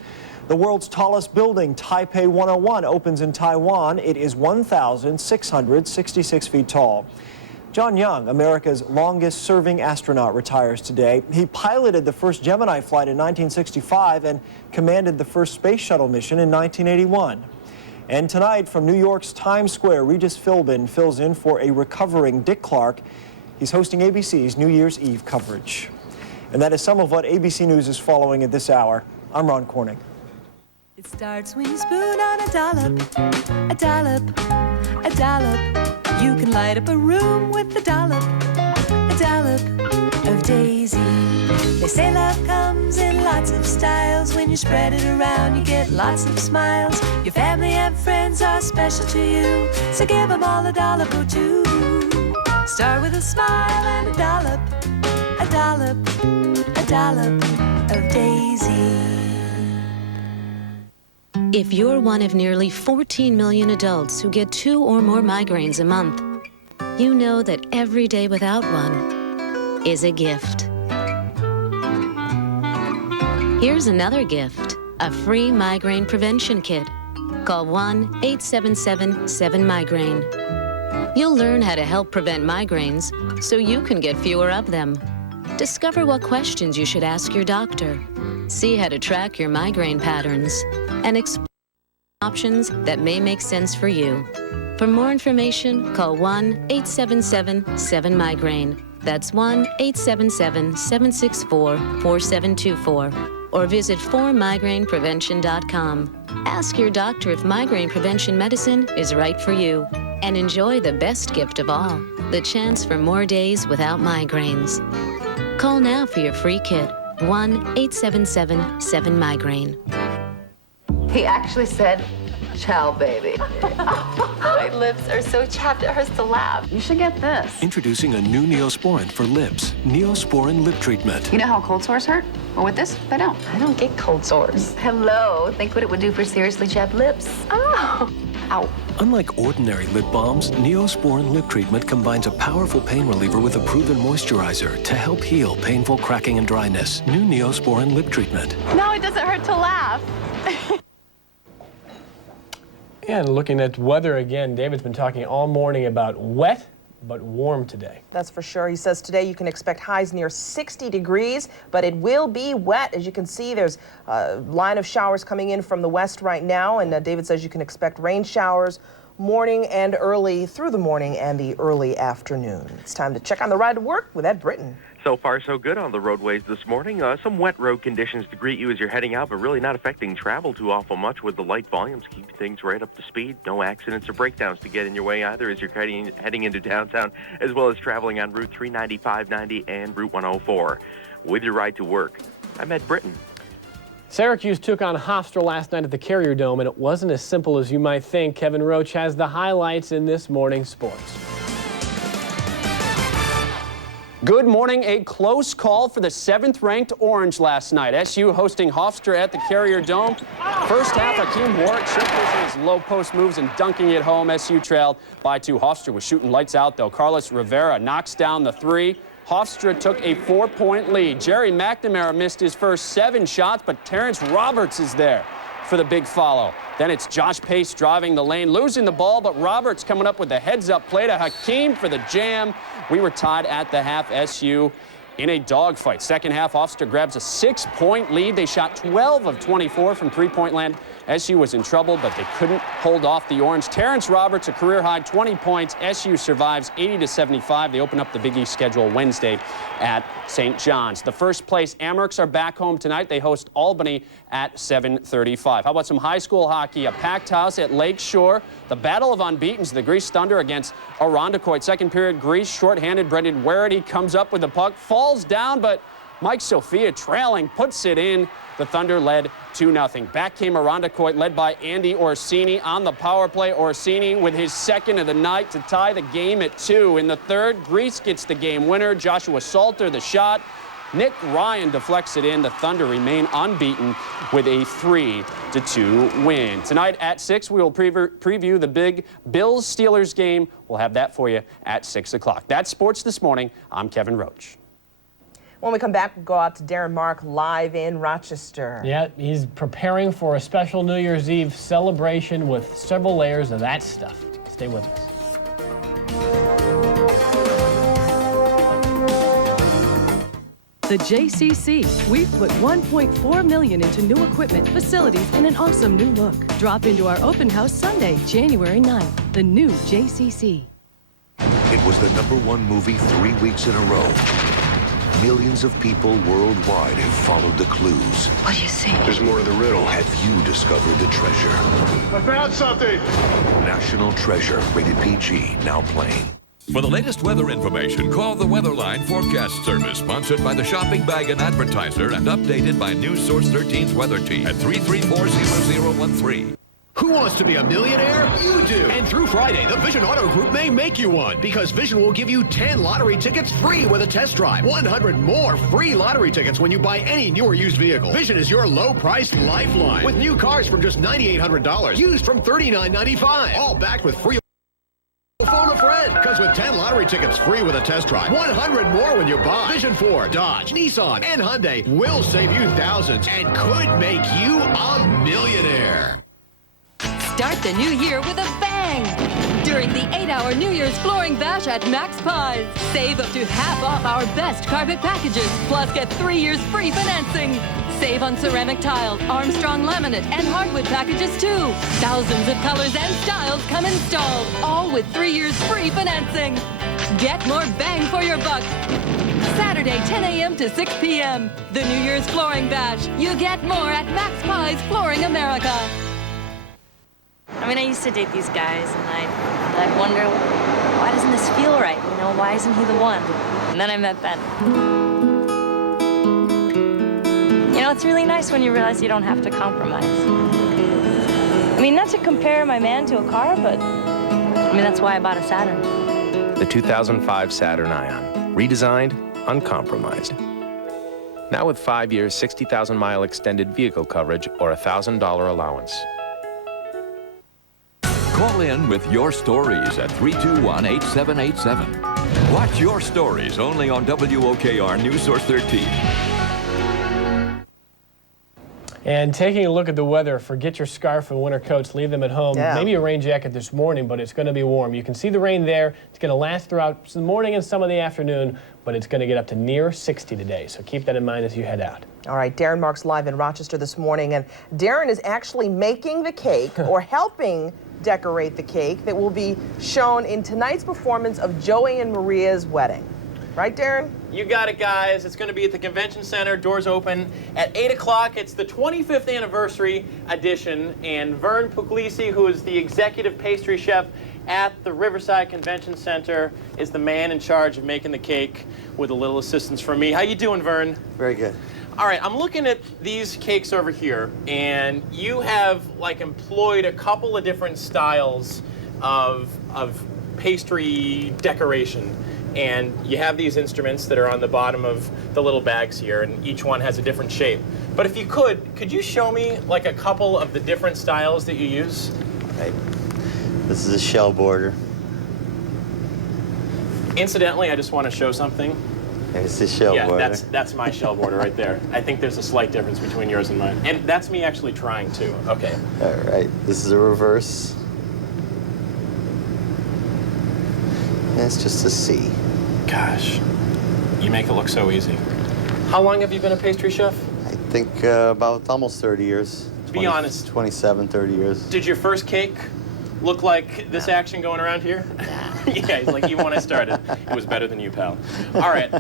The world's tallest building, Taipei 101, opens in Taiwan. It is 1,666 feet tall. John Young, America's longest-serving astronaut, retires today. He piloted the first Gemini flight in 1965 and commanded the first space shuttle mission in 1981. And tonight, from New York's Times Square, Regis Philbin fills in for a recovering Dick Clark. He's hosting ABC's New Year's Eve coverage. And that is some of what ABC News is following at this hour. I'm Ron Corning. It starts when you spoon on a dollop, a dollop, a dollop. You can light up a room with a dollop of Daisy. They say love comes in lots of styles. When you spread it around, you get lots of smiles. Your family and friends are special to you, so give them all a dollop or two. Start with a smile and a dollop, a dollop, a dollop of Daisy. If you're one of nearly 14 million adults who get 2 or more migraines a month, you know that every day without one is a gift. Here's another gift, a free migraine prevention kit. Call 1-877-7-MIGRAINE. You'll learn how to help prevent migraines so you can get fewer of them. Discover what questions you should ask your doctor. See how to track your migraine patterns and explore options that may make sense for you. For more information, call 1-877-7-MIGRAINE. That's 1-877-764-4724. Or visit 4migraineprevention.com. Ask your doctor if migraine prevention medicine is right for you. And enjoy the best gift of all, the chance for more days without migraines. Call now for your free kit. 1-877-7-MIGRAINE. He actually said, "Ciao, baby." My lips are so chapped, it hurts to laugh. You should get this. Introducing a new Neosporin for lips. Neosporin lip treatment. You know how cold sores hurt? Well, with this, I don't. I don't get cold sores. Hello. Think what it would do for seriously chapped lips. Oh. Ow. Unlike ordinary lip balms, Neosporin lip treatment combines a powerful pain reliever with a proven moisturizer to help heal painful cracking and dryness. New Neosporin lip treatment. No, it doesn't hurt to laugh. And looking at weather again, David's been talking all morning about wet but warm today. That's for sure. He says today you can expect highs near 60 degrees, but it will be wet. As you can see, there's a line of showers coming in from the west right now, and David says you can expect rain showers morning and early through the morning and the early afternoon. It's time to check on the ride to work with Ed Britton. So far, so good on the roadways this morning. Some wet road conditions to greet you as you're heading out, but really not affecting travel too awful much with the light volumes. Keep things right up to speed. No accidents or breakdowns to get in your way either as you're heading into downtown, as well as traveling on Route 390, 590, and Route 104. With your ride to work, I'm Ed Britton. Syracuse took on Hofstra last night at the Carrier Dome, and it wasn't as simple as you might think. Kevin Roach has the highlights in this morning's sports. Good morning. A close call for the 7th-ranked Orange last night. SU hosting Hofstra at the Carrier Dome. First half, Hakeem Warwick showcasing his low post moves and dunking it home. SU trailed by 2. Hofstra was shooting lights out, though. Carlos Rivera knocks down the 3. Hofstra took a 4-point lead. Jerry McNamara missed his first 7 shots, but Terrence Roberts is there for the big follow. Then it's Josh Pace driving the lane, losing the ball, but Roberts coming up with the heads-up play to Hakeem for the jam. We were tied at the half. SU in a dogfight. Second half, Hofstra grabs a 6-point lead. They shot 12 of 24 from three-point land. SU was in trouble, but they couldn't hold off the Orange. Terrence Roberts, a career-high 20 points. SU survives 80-75. They open up the Big East schedule Wednesday at St. John's. The first-place Amerks are back home tonight. They host Albany at 7:35. How about some high school hockey? A packed house at Lake Shore. The battle of unbeatens, the Greece Thunder against Irondequoit. Second period, Greece shorthanded. Brendan Werity comes up with the puck, falls down, but Mike Sophia trailing, puts it in. The Thunder led 2-0. Back came Irondequoit, led by Andy Orsini on the power play. Orsini with his second of the night to tie the game at 2. In the third, Greece gets the game winner. Joshua Salter the shot. Nick Ryan deflects it in. The Thunder remain unbeaten with a 3-2 win. Tonight at 6, we will preview the big Bills-Steelers game. We'll have that for you at 6 o'clock. That's Sports This Morning. I'm Kevin Roach. When we come back, we'll go out to Darren Mark live in Rochester. Yeah, he's preparing for a special New Year's Eve celebration with several layers of that stuff. Stay with us. The JCC. We've put $1.4 million into new equipment, facilities, and an awesome new look. Drop into our open house Sunday, January 9th. The new JCC. It was the #1 movie 3 weeks in a row. Millions of people worldwide have followed the clues. What do you see? There's more to the riddle. Have you discovered the treasure? I found something! National Treasure, rated PG, now playing. For the latest weather information, call the Weatherline Forecast Service, sponsored by the Shopping Bag and Advertiser and updated by News Source 13's weather team at 334-0013. Who wants to be a millionaire? You do! And through Friday, the Vision Auto Group may make you one, because Vision will give you 10 lottery tickets free with a test drive. 100 more free lottery tickets when you buy any new or used vehicle. Vision is your low-priced lifeline, with new cars from just $9,800, used from $39.95, all backed with free. Phone a friend, because with 10 lottery tickets free with a test drive, 100 more when you buy. Vision Ford, Dodge, Nissan, and Hyundai will save you thousands and could make you a millionaire. Start the new year with a bang! During the 8-hour New Year's Flooring Bash at Max Pies. Save up to half off our best carpet packages, plus get 3 years free financing. Save on ceramic tiles, Armstrong laminate, and hardwood packages too. Thousands of colors and styles come installed, all with 3 years free financing. Get more bang for your buck. Saturday, 10 a.m. to 6 p.m. The New Year's Flooring Bash. You get more at Max Pies Flooring America. I mean, I used to date these guys, and I'd wonder, why doesn't this feel right? You know, why isn't he the one? And then I met Ben. You know, it's really nice when you realize you don't have to compromise. I mean, not to compare my man to a car, but I mean, that's why I bought a Saturn. The 2005 Saturn Ion, redesigned, uncompromised. Now with 5 years, 60,000-mile extended vehicle coverage or a $1,000 allowance. Call in with your stories at 321-8787. Watch your stories only on WOKR News Source 13. And taking a look at the weather, forget your scarf and winter coats, leave them at home. Yeah. Maybe a rain jacket this morning, but it's going to be warm. You can see the rain there. It's going to last throughout the morning and some of the afternoon, but it's going to get up to near 60 today. So keep that in mind as you head out. All right, Darren Mark's live in Rochester this morning, and Darren is actually making the cake or helping decorate the cake that will be shown in tonight's performance of Joey and Maria's wedding. Right, Darren? You got it, guys. It's going to be at the Convention Center. Doors open at 8 o'clock. It's the 25th anniversary edition, and Vern Puglisi, who is the executive pastry chef at the Riverside Convention Center, is the man in charge of making the cake with a little assistance from me. How you doing, Vern? Very good. All right, I'm looking at these cakes over here, and you have like employed a couple of different styles of pastry decoration. And you have these instruments that are on the bottom of the little bags here, and each one has a different shape. But if you could you show me like a couple of the different styles that you use? Right. This is a shell border. Incidentally, I just want to show something. There's the shell border. Yeah, that's my shell border right there. I think there's a slight difference between yours and mine. And that's me actually trying too. Okay. All right, this is a reverse. That's just a C. Gosh. You make it look so easy. How long have you been a pastry chef? I think about almost 30 years. Be honest. 27, 30 years. Did your first cake look like this action going around here? Yeah, he's like, even when I started, it was better than you, pal. All right,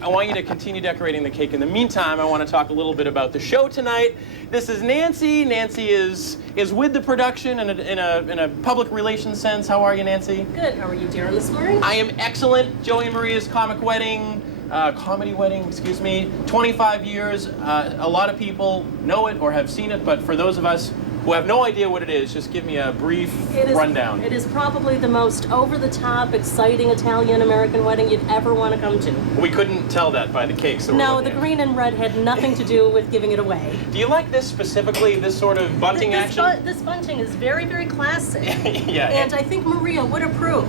I want you to continue decorating the cake. In the meantime, I want to talk a little bit about the show tonight. This is Nancy. Nancy is with the production in a public relations sense. How are you, Nancy? Good. How are you, Darren, this morning? I am excellent. Joey and Maria's comedy wedding, 25 years. A lot of people know it or have seen it, but for those of us who have no idea what it is, just give me a brief rundown. It is probably the most over-the-top, exciting Italian-American wedding you'd ever want to come to. We couldn't tell that by the cakes. No, the green and red had nothing to do with giving it away. Do you like this specifically, this sort of bunting action? This bunting is very, very classic. Yeah. And I think Maria would approve.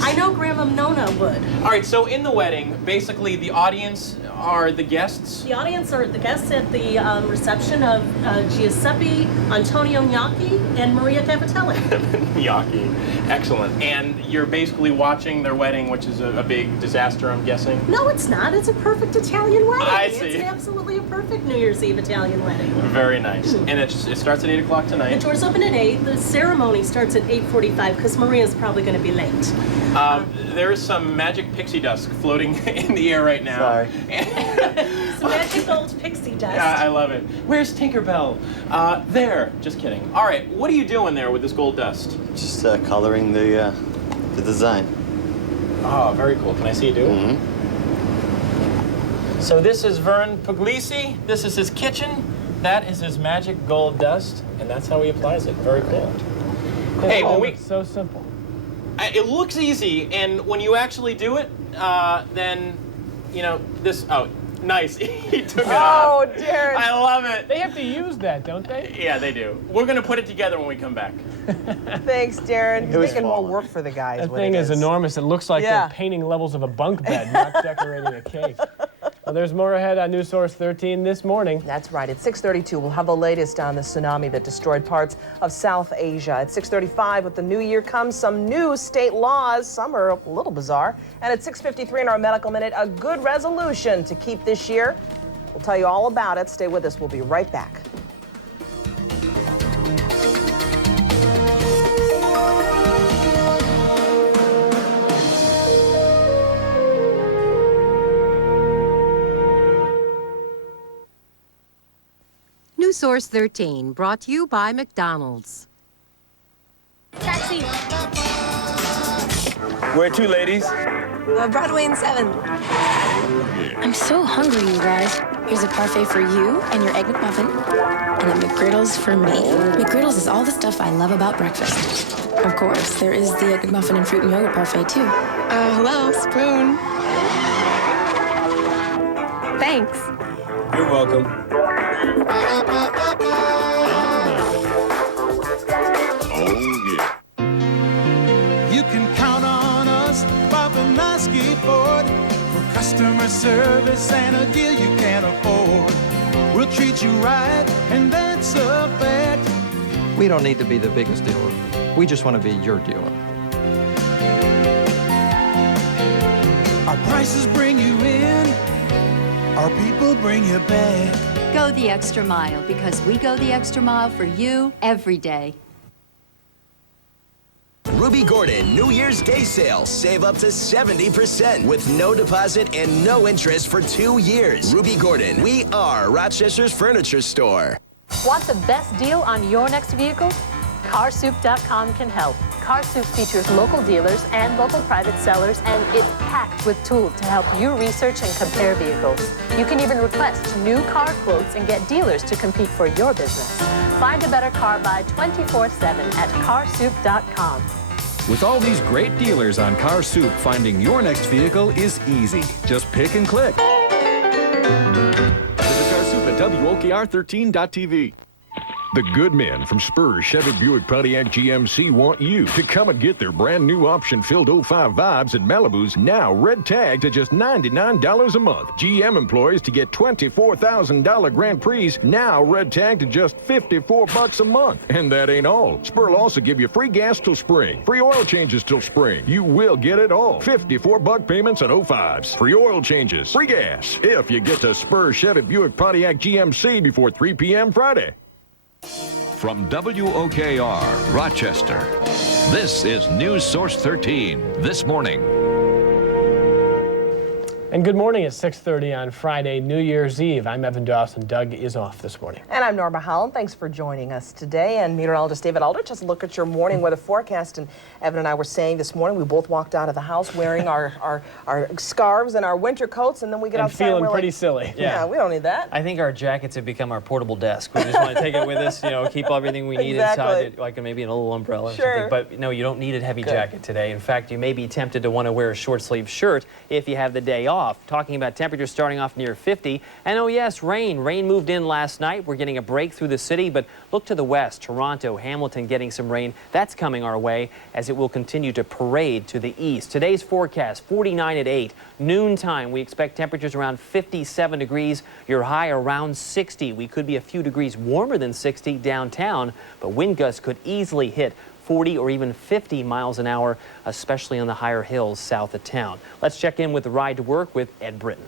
I know Grandma Nona would. All right, so in the wedding, basically the audience are the guests? The audience are the guests at the reception of Giuseppe Antonio Gnocchi and Maria Cavatelli. Gnocchi. Excellent. And you're basically watching their wedding, which is a big disaster, I'm guessing? No, it's not. It's a perfect Italian wedding. I see. It's absolutely a perfect New Year's Eve Italian wedding. Very nice. And it starts at 8 o'clock tonight? The doors open at 8. The ceremony starts at 8:45 because Maria's probably going to be late. There is some magic pixie dust floating in the air right now. Sorry. Some magic old pixie dust. Yeah, I love it. Where's Tinkerbell? There. Just kidding. All right, what are you doing there with this gold dust? Just coloring the design. Oh, very cool. Can I see you do it? Mm-hmm. So this is Vern Puglisi. This is his kitchen. That is his magic gold dust, and that's how he applies it. Very cool. Hey, well, It's so simple. It looks easy, and when you actually do it, then, you know, this. Oh, nice. He took it off. Oh, Darren. I love it. They have to use that, don't they? Yeah, they do. We're going to put it together when we come back. Thanks, Darren. You're making more work for the guys. That what thing it is enormous. It looks like Yeah. they're painting levels of a bunk bed, not decorating a cake. Well, there's more ahead on News Source 13 this morning. That's right. At 6:32, we'll have the latest on the tsunami that destroyed parts of South Asia. At 6:35, with the new year comes some new state laws. Some are a little bizarre. And at 6:53 in our Medical Minute, a good resolution to keep this year. We'll tell you all about it. Stay with us. We'll be right back. News Source 13, brought to you by McDonald's. Taxi. Where to, ladies? Broadway and 7th. I'm so hungry, you guys. Here's a parfait for you and your Egg McMuffin, and a McGriddles for me. McGriddles is all the stuff I love about breakfast. Of course, there is the Egg McMuffin and fruit and yogurt parfait, too. Hello, spoon. Thanks. You're welcome. You can count on us, Babanaski Ford, for customer service and a deal you can't afford. We'll treat you right, and that's a fact. We don't need to be the biggest dealer. We just want to be your dealer. Our prices bring you in, our people bring you back. Go the extra mile, because we go the extra mile for you every day. Ruby Gordon New Year's Day Sale. Save up to 70% with no deposit and no interest for 2 years. Ruby Gordon, we are Rochester's furniture store. Want the best deal on your next vehicle? CarSoup.com can help. CarSoup features local dealers and local private sellers, and it's packed with tools to help you research and compare vehicles. You can even request new car quotes and get dealers to compete for your business. Find a better car buy 24/7 at CarSoup.com. With all these great dealers on Car Soup, finding your next vehicle is easy. Just pick and click. Visit Car Soup at WOKR13.tv. The good men from Spurs Chevy Buick Pontiac GMC want you to come and get their brand new option-filled 05 Vibes at Malibu's, now red tagged at just $99 a month. GM employees to get $24,000 Grand Prix, now red tagged at just $54 a month. And that ain't all. Spur will also give you free gas till spring, free oil changes till spring. You will get it all. 54 buck payments on 05s, free oil changes, free gas, if you get to Spurs Chevy Buick Pontiac GMC before 3 p.m. Friday. From WOKR, Rochester, this is News Source 13 this morning. And good morning at 6:30 on Friday, New Year's Eve. I'm Evan Dawson. Doug is off this morning. And I'm Norma Holland. Thanks for joining us today. And meteorologist David Aldrich has a look at your morning weather forecast. And Evan and I were saying this morning, we both walked out of the house wearing our scarves and our winter coats, and then we get outside feeling and we're pretty like, silly. Yeah, we don't need that. I think our jackets have become our portable desk. We just want to take it with us, keep everything we need Exactly. inside, like maybe a little umbrella or Sure. something. But no, you don't need a heavy Good. jacket today. In fact, you may be tempted to want to wear a short sleeve shirt if you have the day off. Talking about temperatures starting off near 50. And oh yes, rain. Rain moved in last night. We're getting a break through the city, but look to the west. Toronto, Hamilton getting some rain. That's coming our way as it will continue to parade to the east. Today's forecast, 49 at 8. Noontime, we expect temperatures around 57 degrees. Your high around 60. We could be a few degrees warmer than 60 downtown, but wind gusts could easily hit 40 or even 50 miles an hour, especially on the higher hills south of town. Let's check in with the ride to work with Ed Britton.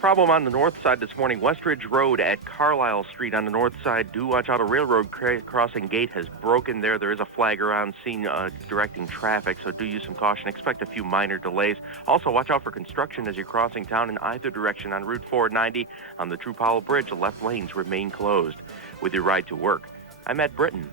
Problem on the north side this morning, Westridge Road at Carlisle Street on the north side. Do watch out, a railroad crossing gate has broken there. There is a flag around seen directing traffic, so do use some caution. Expect a few minor delays. Also, watch out for construction as you're crossing town in either direction on Route 490. On the True Powell Bridge, the left lanes remain closed. With your ride to work, I'm Ed Britton.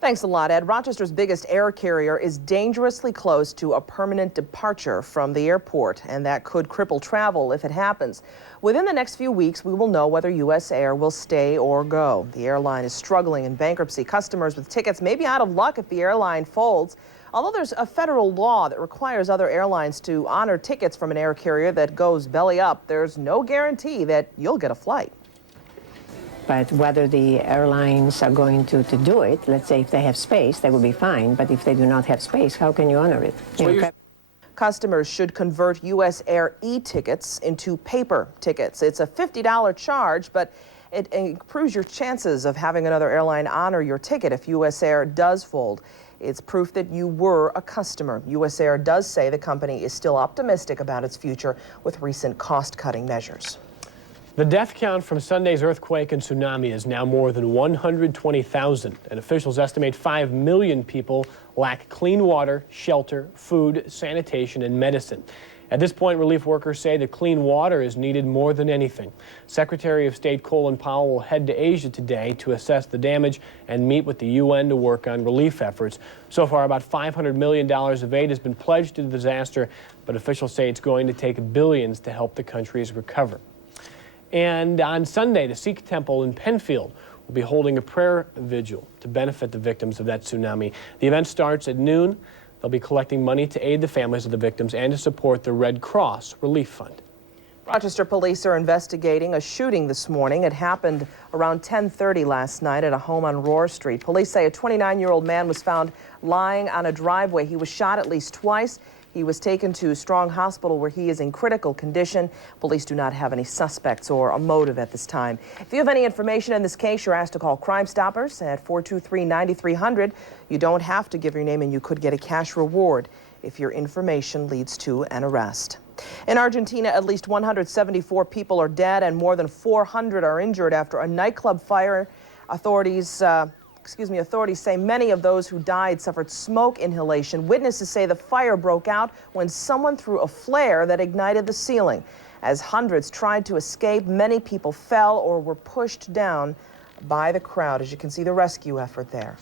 Thanks a lot, Ed. Rochester's biggest air carrier is dangerously close to a permanent departure from the airport, and that could cripple travel if it happens. Within the next few weeks, we will know whether U.S. Air will stay or go. The airline is struggling in bankruptcy. Customers with tickets may be out of luck if the airline folds. Although there's a federal law that requires other airlines to honor tickets from an air carrier that goes belly up, there's no guarantee that you'll get a flight. But whether the airlines are going to do it, let's say if they have space, they will be fine. But if they do not have space, how can you honor it? Customers should convert U.S. Air e-tickets into paper tickets. It's a $50 charge, but it improves your chances of having another airline honor your ticket if U.S. Air does fold. It's proof that you were a customer. U.S. Air does say the company is still optimistic about its future with recent cost-cutting measures. The death count from Sunday's earthquake and tsunami is now more than 120,000, and officials estimate 5 million people lack clean water, shelter, food, sanitation, and medicine. At this point, relief workers say that clean water is needed more than anything. Secretary of State Colin Powell will head to Asia today to assess the damage and meet with the UN to work on relief efforts. So far, about $500 million of aid has been pledged to the disaster, but officials say it's going to take billions to help the countries recover. And on Sunday, the Sikh temple in Penfield will be holding a prayer vigil to benefit the victims of that tsunami. The event starts at noon. They'll be collecting money to aid the families of the victims and to support the Red Cross Relief Fund. Rochester police are investigating a shooting this morning. It happened around 10:30 last night at a home on Roar Street. Police say a 29-year-old man was found lying on a driveway. He was shot at least twice. He was taken to Strong Hospital where he is in critical condition. Police do not have any suspects or a motive at this time. If you have any information in this case, you're asked to call Crime Stoppers at 423-9300. You don't have to give your name and you could get a cash reward if your information leads to an arrest. In Argentina, at least 174 people are dead and more than 400 are injured after a nightclub fire. Authorities say many of those who died suffered smoke inhalation. Witnesses say the fire broke out when someone threw a flare that ignited the ceiling. As hundreds tried to escape, many people fell or were pushed down by the crowd. As you can see, the rescue effort there.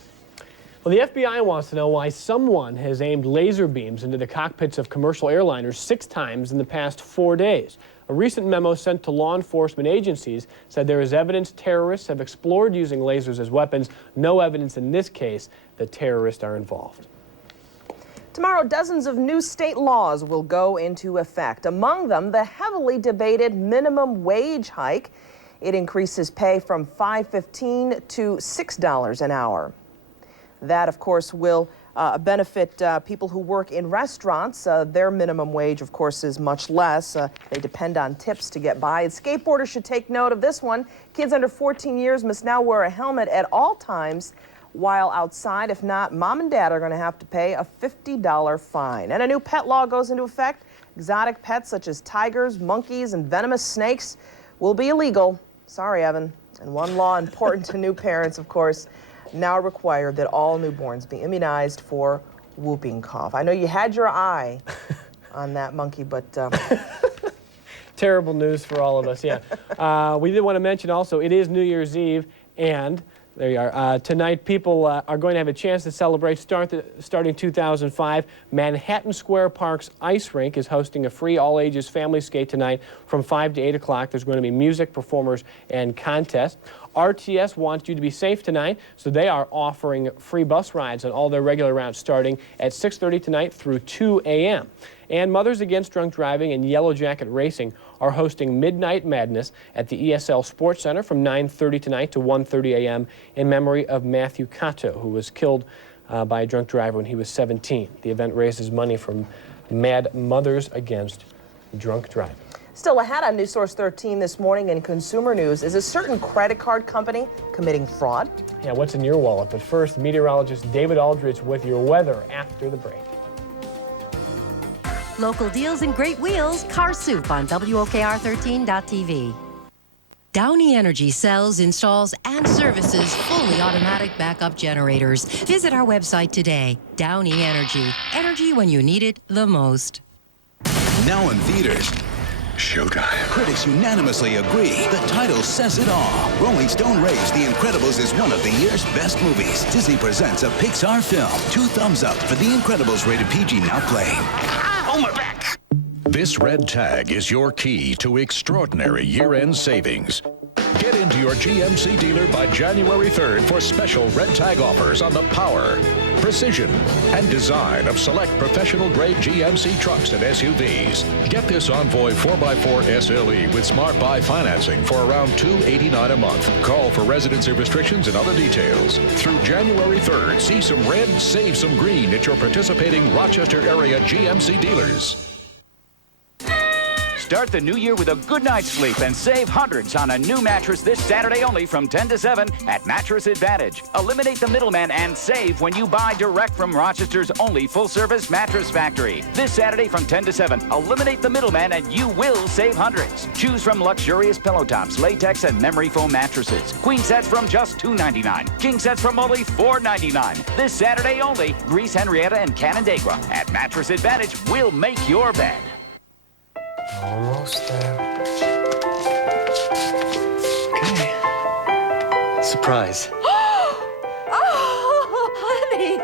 Well, the FBI wants to know why someone has aimed laser beams into the cockpits of commercial airliners 6 times in the past 4 days. A recent memo sent to law enforcement agencies said there is evidence terrorists have explored using lasers as weapons. No evidence in this case that terrorists are involved. Tomorrow, dozens of new state laws will go into effect. Among them, the heavily debated minimum wage hike. It increases pay from $5.15 to $6 an hour. That, of course, will benefit people who work in restaurants. Their minimum wage, of course, is much less. They depend on tips to get by. And skateboarders should take note of this one. Kids under 14 years must now wear a helmet at all times while outside. If not, mom and dad are going to have to pay a $50 fine. And a new pet law goes into effect. Exotic pets such as tigers, monkeys, and venomous snakes will be illegal. Sorry, Evan. And one law important to new parents, of course, now require that all newborns be immunized for whooping cough. I know you had your eye on that monkey, but... Terrible news for all of us, yeah. We did want to mention also, it is New Year's Eve, and there you are. Tonight, people are going to have a chance to celebrate starting 2005. Manhattan Square Park's ice rink is hosting a free all-ages family skate tonight from 5 to 8 o'clock. There's going to be music, performers, and contests. RTS wants you to be safe tonight, so they are offering free bus rides on all their regular routes starting at 6:30 tonight through 2 a.m. And Mothers Against Drunk Driving and Yellow Jacket Racing are hosting Midnight Madness at the ESL Sports Center from 9:30 tonight to 1:30 a.m. in memory of Matthew Cato, who was killed by a drunk driver when he was 17. The event raises money from Mad Mothers Against Drunk Driving. Still ahead on News Source 13 this morning in Consumer News, is a certain credit card company committing fraud? Yeah, what's in your wallet? But first, meteorologist David Aldrich with your weather after the break. Local deals and great wheels, Car Soup on WOKR13.tv. Downey Energy sells, installs, and services fully automatic backup generators. Visit our website today. Downey Energy. Energy when you need it the most. Now in theaters. Showtime. Critics unanimously agree. The title says it all. Rolling Stone raves The Incredibles is one of the year's best movies. Disney presents a Pixar film. 2 thumbs up for The Incredibles, rated PG, now playing. Oh, my back! This red tag is your key to extraordinary year-end savings. Get into your GMC dealer by January 3rd for special red tag offers on the power, precision, and design of select professional-grade GMC trucks and SUVs. Get this Envoy 4x4 SLE with Smart Buy financing for around $289 a month. Call for residency restrictions and other details. Through January 3rd, see some red, save some green at your participating Rochester area GMC dealers. Start the new year with a good night's sleep and save hundreds on a new mattress this Saturday only from 10 to 7 at Mattress Advantage. Eliminate the middleman and save when you buy direct from Rochester's only full-service mattress factory. This Saturday from 10 to 7, eliminate the middleman and you will save hundreds. Choose from luxurious pillow tops, latex, and memory foam mattresses. Queen sets from just $2.99. King sets from only $4.99. This Saturday only, Grease, Henrietta, and Canandaigua. At Mattress Advantage, we'll make your bed. Almost there. Okay. Surprise. Oh, honey.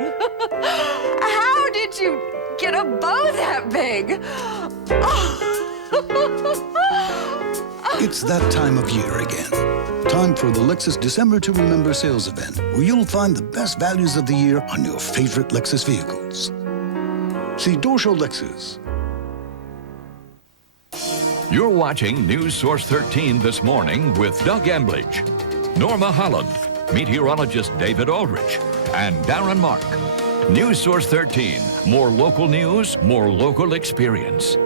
How did you get a bow that big? It's that time of year again. Time for the Lexus December to Remember sales event, where you'll find the best values of the year on your favorite Lexus vehicles. See Door Show Lexus. You're watching News Source 13 this morning with Doug Embledge, Norma Holland, meteorologist David Aldrich, and Darren Mark. News Source 13, more local news, more local experience.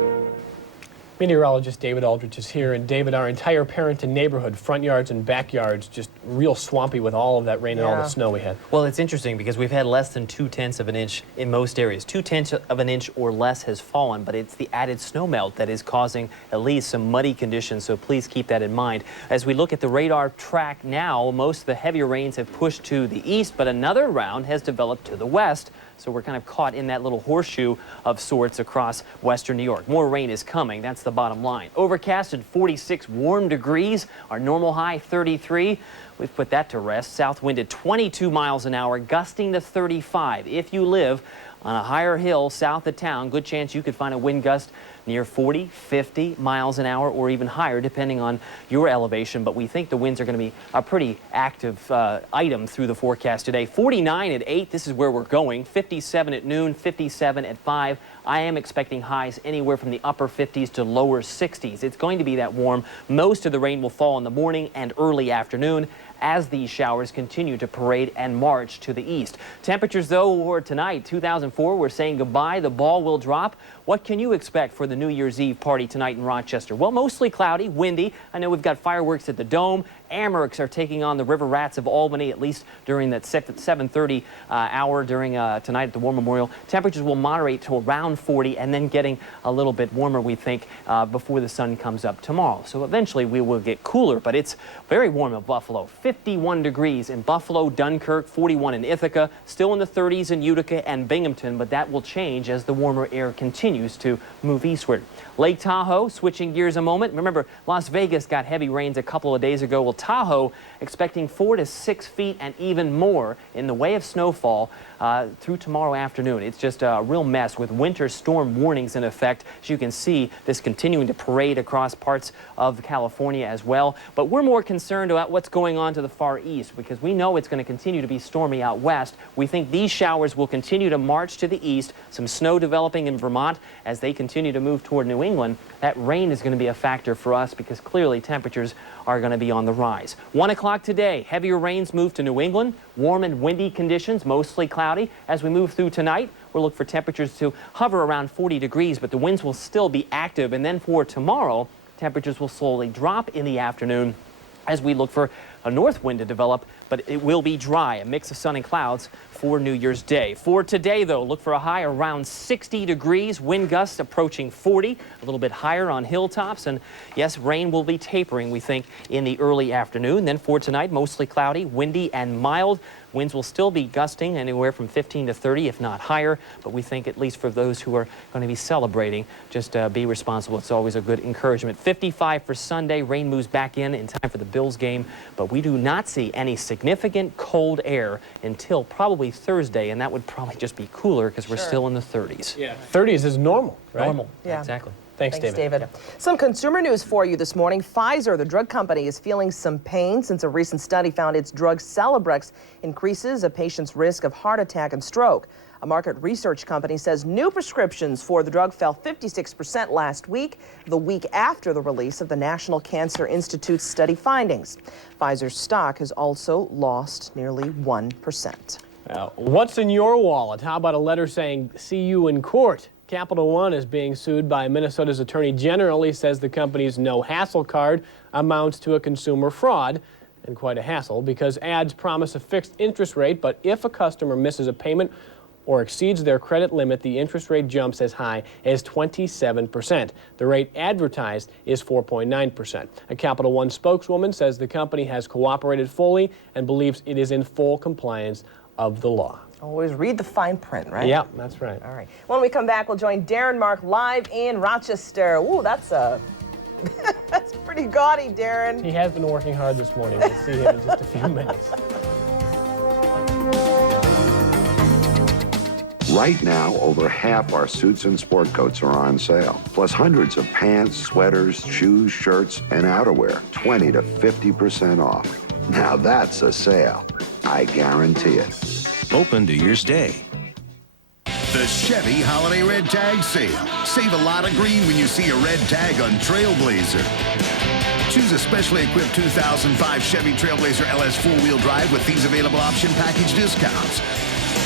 Meteorologist David Aldrich is here, and David, our entire Parenton neighborhood, front yards and backyards, just real swampy with all of that rain and all the snow we had. Well, it's interesting because we've had less than 2/10 of an inch in most areas. 2/10 of an inch or less has fallen, but it's the added snow melt that is causing at least some muddy conditions, so please keep that in mind. As we look at the radar track now, most of the heavier rains have pushed to the east, but another round has developed to the west. So we're kind of caught in that little horseshoe of sorts across western New York. More rain is coming. That's the bottom line. Overcast at 46 warm degrees. Our normal high 33. We've put that to rest. South wind at 22 miles an hour, gusting to 35. If you live on a higher hill south of town, good chance you could find a wind gust near 40, 50 miles an hour or even higher, depending on your elevation. But we think the winds are going to be a pretty active item through the forecast today. 49 at 8, this is where we're going. 57 at noon, 57 at 5. I am expecting highs anywhere from the upper 50s to lower 60s. It's going to be that warm. Most of the rain will fall in the morning and early afternoon as these showers continue to parade and march to the east. Temperatures, though, for tonight, 2004, we're saying goodbye. The ball will drop. What can you expect for the New Year's Eve party tonight in Rochester? Well, mostly cloudy, windy. I know we've got fireworks at the Dome. Amerks are taking on the River Rats of Albany, at least during that 7:30 hour during tonight at the War Memorial. Temperatures will moderate to around 40 and then getting a little bit warmer, we think, before the sun comes up tomorrow. So eventually we will get cooler, but it's very warm in Buffalo. 51 degrees in Buffalo, Dunkirk, 41 in Ithaca, still in the 30s in Utica and Binghamton, but that will change as the warmer air continues to move eastward. Lake Tahoe, switching gears a moment. Remember, Las Vegas got heavy rains a couple of days ago. Well, Tahoe expecting 4 to 6 feet and even more in the way of snowfall through tomorrow afternoon. It's just a real mess with winter storm warnings in effect. As you can see, this continuing to parade across parts of California as well. But we're more concerned about what's going on to the far east because we know it's going to continue to be stormy out west. We think these showers will continue to march to the east. Some snow developing in Vermont as they continue to move toward New England. That rain is going to be a factor for us because clearly temperatures are going to be on the rise. 1 o'clock today, heavier rains move to New England. Warm and windy conditions, mostly cloudy. As we move through tonight, we'll look for temperatures to hover around 40 degrees, but the winds will still be active. And then for tomorrow, temperatures will slowly drop in the afternoon as we look for a north wind to develop, but it will be dry, a mix of sun and clouds for New Year's Day. For today, though, look for a high around 60 degrees, wind gusts approaching 40, a little bit higher on hilltops, and yes, rain will be tapering, we think, in the early afternoon. Then for tonight, mostly cloudy, windy and mild. Winds will still be gusting anywhere from 15 to 30, if not higher, but we think at least for those who are going to be celebrating, just be responsible. It's always a good encouragement. 55 for Sunday. Rain moves back in time for the Bills game, but we do not see any significant cold air until probably Thursday, and that would probably just be cooler because we're still in the 30s. Yeah, 30s is normal, right? Normal, yeah. Exactly. Thanks, David. Yep. Some consumer news for you this morning. Pfizer, the drug company, is feeling some pain since a recent study found its drug Celebrex increases a patient's risk of heart attack and stroke. A market research company says new prescriptions for the drug fell 56% last week, the week after the release of the National Cancer Institute's study findings. Pfizer's stock has also lost nearly 1%. What's in your wallet? How about a letter saying, "See you in court"? Capital One is being sued by Minnesota's Attorney General. He says the company's no-hassle card amounts to a consumer fraud, and quite a hassle, because ads promise a fixed interest rate, but if a customer misses a payment or exceeds their credit limit, the interest rate jumps as high as 27%. The rate advertised is 4.9%. A Capital One spokeswoman says the company has cooperated fully and believes it is in full compliance of the law. Always read the fine print, right? Yeah, that's right. All right. When we come back, we'll join Darren Mark live in Rochester. Ooh, that's that's pretty gaudy, Darren. He has been working hard this morning. We'll see him in just a few minutes. Right now, over half our suits and sport coats are on sale, plus hundreds of pants, sweaters, shoes, shirts, and outerwear, 20 to 50% off. Now that's a sale. I guarantee it. Open New Year's Day. The Chevy Holiday Red Tag Sale. Save a lot of green when you see a red tag on Trailblazer. Choose a specially equipped 2005 Chevy Trailblazer LS 4-wheel drive with these available option package discounts.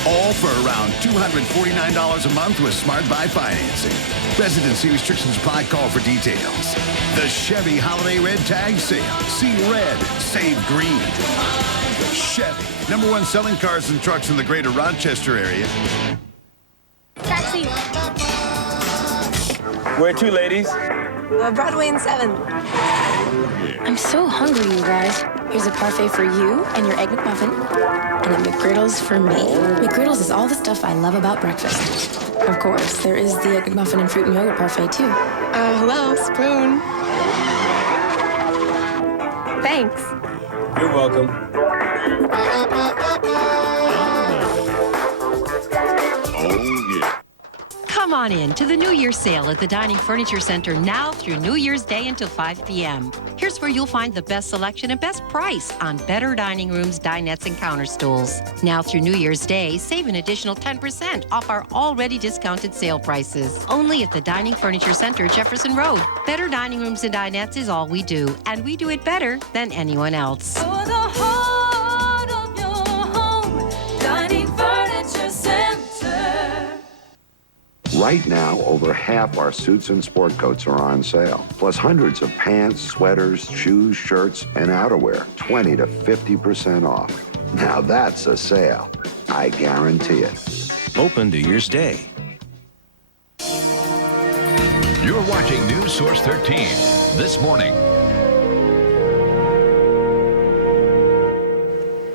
All for around $249 a month with Smart Buy financing. Residency restrictions apply. Call for details. The Chevy Holiday Red Tag Sale. See red, save green. Chevy, #1 selling cars and trucks in the greater Rochester area. Taxi. Where to, ladies? Broadway and 7th. I'm so hungry, you guys. Here's a parfait for you and your Egg McMuffin, and a McGriddles for me. McGriddles is all the stuff I love about breakfast. Of course, there is the Egg McMuffin and fruit and yogurt parfait, too. Hello, spoon. Thanks. You're welcome. Come Come on in to the New Year's sale at the Dining Furniture Center now through New Year's Day until 5 p.m. Here's where you'll find the best selection and best price on better dining rooms, dinettes, and counter stools. Now through New Year's Day, save an additional 10% off our already discounted sale prices. Only at the Dining Furniture Center, Jefferson Road. Better dining rooms and dinettes is all we do, and we do it better than anyone else. For the heart of your home, Dining Furniture Center. Right now, over half our suits and sport coats are on sale. Plus hundreds of pants, sweaters, shoes, shirts, and outerwear. 20 to 50% off. Now that's a sale. I guarantee it. Open New Year's Day. You're watching News Source 13 this morning.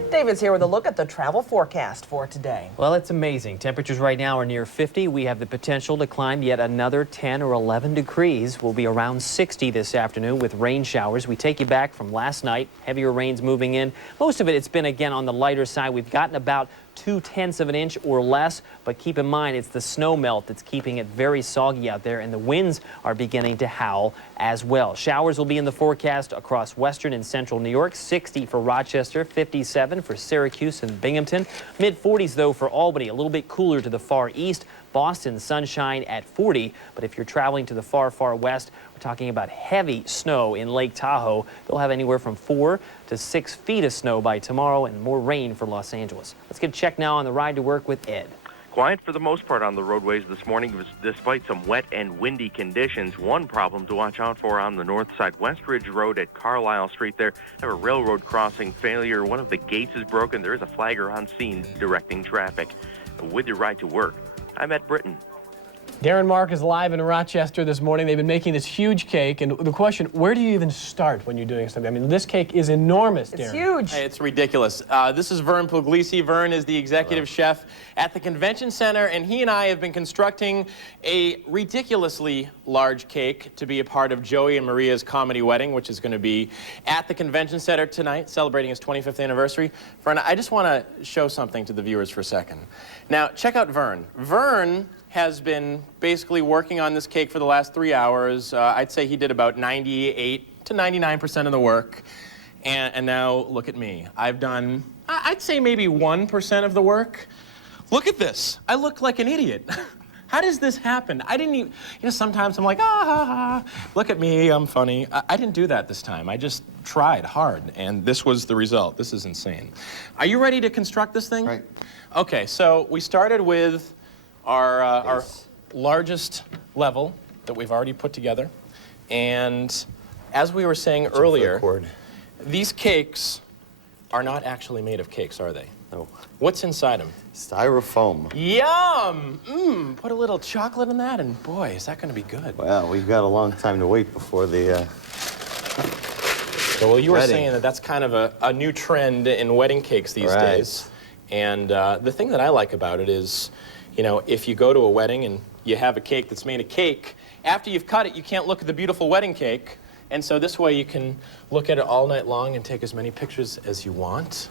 David's here with a look at the travel forecast for today. Well, it's amazing. Temperatures right now are near 50. We have the potential to climb yet another 10 or 11 degrees. We'll be around 60 this afternoon with rain showers. We take you back from last night. Heavier rains moving in. Most of it's been, again, on the lighter side. We've gotten about 0.2 of an inch or less, but keep in mind it's the snow melt that's keeping it very soggy out there, and the winds are beginning to howl as well. Showers will be in the forecast across western and central New York. 60 for Rochester, 57 for Syracuse and Binghamton. Mid-40s though for Albany, a little bit cooler to the far east. Boston, sunshine at 40, but if you're traveling to the far, far west, we're talking about heavy snow in Lake Tahoe. They'll have anywhere from 4 to 6 feet of snow by tomorrow and more rain for Los Angeles. Let's get checked now on the ride to work with Ed. Quiet for the most part on the roadways this morning, despite some wet and windy conditions. One problem to watch out for on the north side, Westridge Road at Carlisle Street there. Have a railroad crossing failure. One of the gates is broken. There is a flagger on scene directing traffic. With your ride to work, I'm Ed Britton. Darren Mark is live in Rochester this morning. They've been making this huge cake, and the question, where do you even start when you're doing something? I mean, this cake is enormous, Darren. It's huge. Hey, it's ridiculous. This is Vern Puglisi. Vern is the executive chef at the convention center, and he and I have been constructing a ridiculously large cake to be a part of Joey and Maria's comedy wedding, which is going to be at the convention center tonight, celebrating his 25th anniversary. Vern, I just want to show something to the viewers for a second. Now, check out Vern. Vern has been basically working on this cake for the last 3 hours. I'd say he did about 98 to 99% of the work. And now look at me. I've done, I'd say maybe 1% of the work. Look at this. I look like an idiot. How does this happen? I didn't even, sometimes I'm like, look at me, I'm funny. I didn't do that this time. I just tried hard, and this was the result. This is insane. Are you ready to construct this thing? Right. Okay, so we started with our largest level that we've already put together. And as we were saying earlier, these cakes are not actually made of cakes, are they? No. What's inside them? Styrofoam. Yum! Put a little chocolate in that, and boy, is that going to be good. Well, we've got a long time to wait before the well, you were wedding. saying that that's kind of a new trend in wedding cakes these days. And the thing that I like about it is, if you go to a wedding and you have a cake that's made of cake, after you've cut it, you can't look at the beautiful wedding cake. And so this way you can look at it all night long and take as many pictures as you want.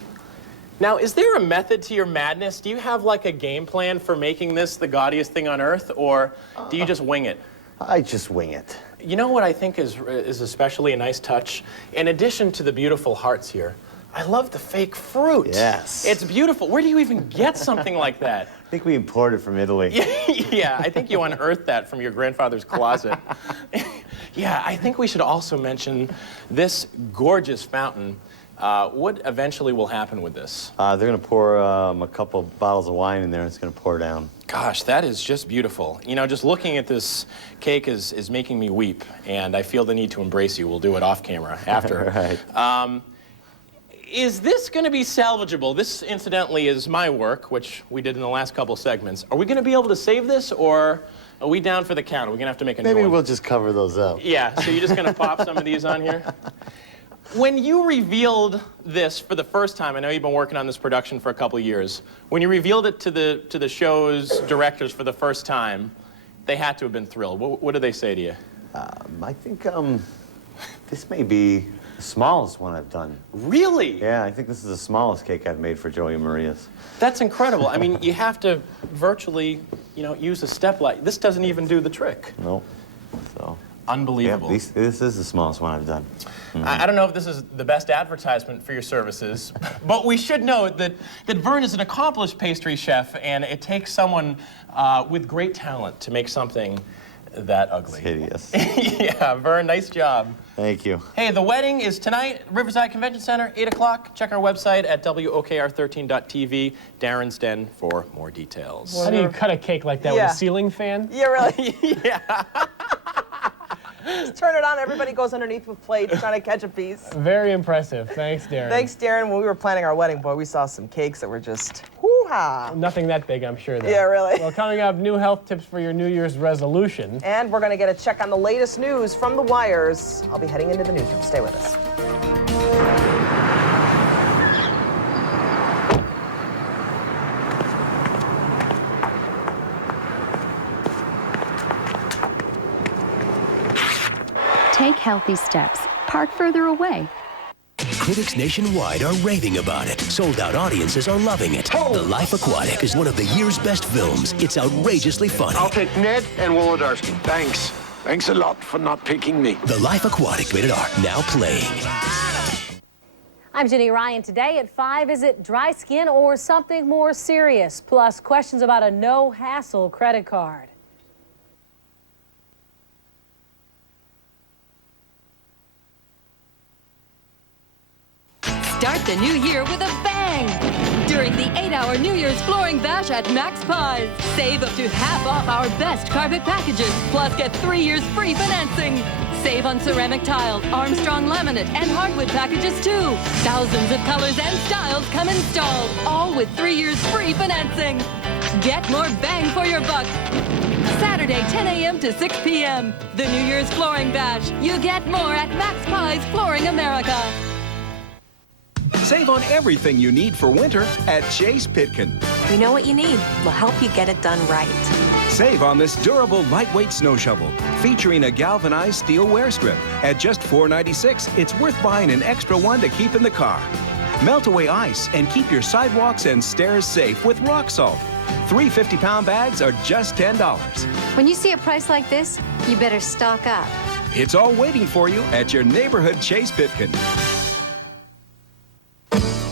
Now, is there a method to your madness? Do you have like a game plan for making this the gaudiest thing on earth, or do you just wing it? I just wing it. You know what I think is especially a nice touch? In addition to the beautiful hearts here, I love the fake fruit. Yes. It's beautiful. Where do you even get something like that? I think we imported from Italy. Yeah, I think you unearthed that from your grandfather's closet. Yeah, I think we should also mention this gorgeous fountain. What eventually will happen with this? They're going to pour a couple bottles of wine in there, and it's going to pour down. Gosh, that is just beautiful. Just looking at this cake is making me weep, and I feel the need to embrace you. We'll do it off camera after. Right. Is this going to be salvageable? This, incidentally, is my work, which we did in the last couple segments. Are we going to be able to save this, or are we down for the count? Are we going to have to make a new one? Maybe we'll just cover those up. Yeah, so you're just going to pop some of these on here? When you revealed this for the first time, I know you've been working on this production for a couple of years. When you revealed it to the show's directors for the first time, they had to have been thrilled. What did they say to you? I think this may be the smallest one I've done. Really? Yeah, I think this is the smallest cake I've made for Joey and Maria's. That's incredible. I mean, you have to virtually you know, use a step light. This doesn't even do the trick. Nope. So. Unbelievable. Yeah, this is the smallest one I've done. I don't know if this is the best advertisement for your services, but we should note that Vern is an accomplished pastry chef, and it takes someone with great talent to make something that ugly. It's hideous. Yeah, Vern, nice job. Thank you. Hey, the wedding is tonight, Riverside Convention Center, 8 o'clock. Check our website at WOKR13.tv. Darren's Den for more details. How do you cut a cake like that with a ceiling fan? Yeah, really. Yeah. Just turn it on. Everybody goes underneath with plates trying to catch a piece. Very impressive. Thanks, Darren. Thanks, Darren. When we were planning our wedding, boy, we saw some cakes that were just hoo-ha. Nothing that big, I'm sure, though. Yeah, really. Well, coming up, new health tips for your New Year's resolution. And we're going to get a check on the latest news from the wires. I'll be heading into the newsroom. Stay with us. Take healthy steps. Park further away. Critics nationwide are raving about it. Sold-out audiences are loving it. The Life Aquatic is one of the year's best films. It's outrageously funny. I'll take Ned and Wolodarski. Thanks. Thanks a lot for not picking me. The Life Aquatic, rated R, now playing. I'm Jenny Ryan. Today at 5, is it dry skin or something more serious? Plus, questions about a no-hassle credit card. Start the new year with a bang! During the 8-hour New Year's flooring bash at Max Pies. Save up to half off our best carpet packages, plus get 3 years free financing. Save on ceramic tile, Armstrong laminate, and hardwood packages too. Thousands of colors and styles come installed, all with 3 years free financing. Get more bang for your buck. Saturday, 10 a.m. to 6 p.m. The New Year's flooring bash. You get more at Max Pies Flooring America. Save on everything you need for winter at Chase Pitkin. We know what you need. We'll help you get it done right. Save on this durable, lightweight snow shovel featuring a galvanized steel wear strip. At just $4.96, it's worth buying an extra one to keep in the car. Melt away ice and keep your sidewalks and stairs safe with rock salt. 3 50-pound bags are just $10. When you see a price like this, you better stock up. It's all waiting for you at your neighborhood Chase Pitkin.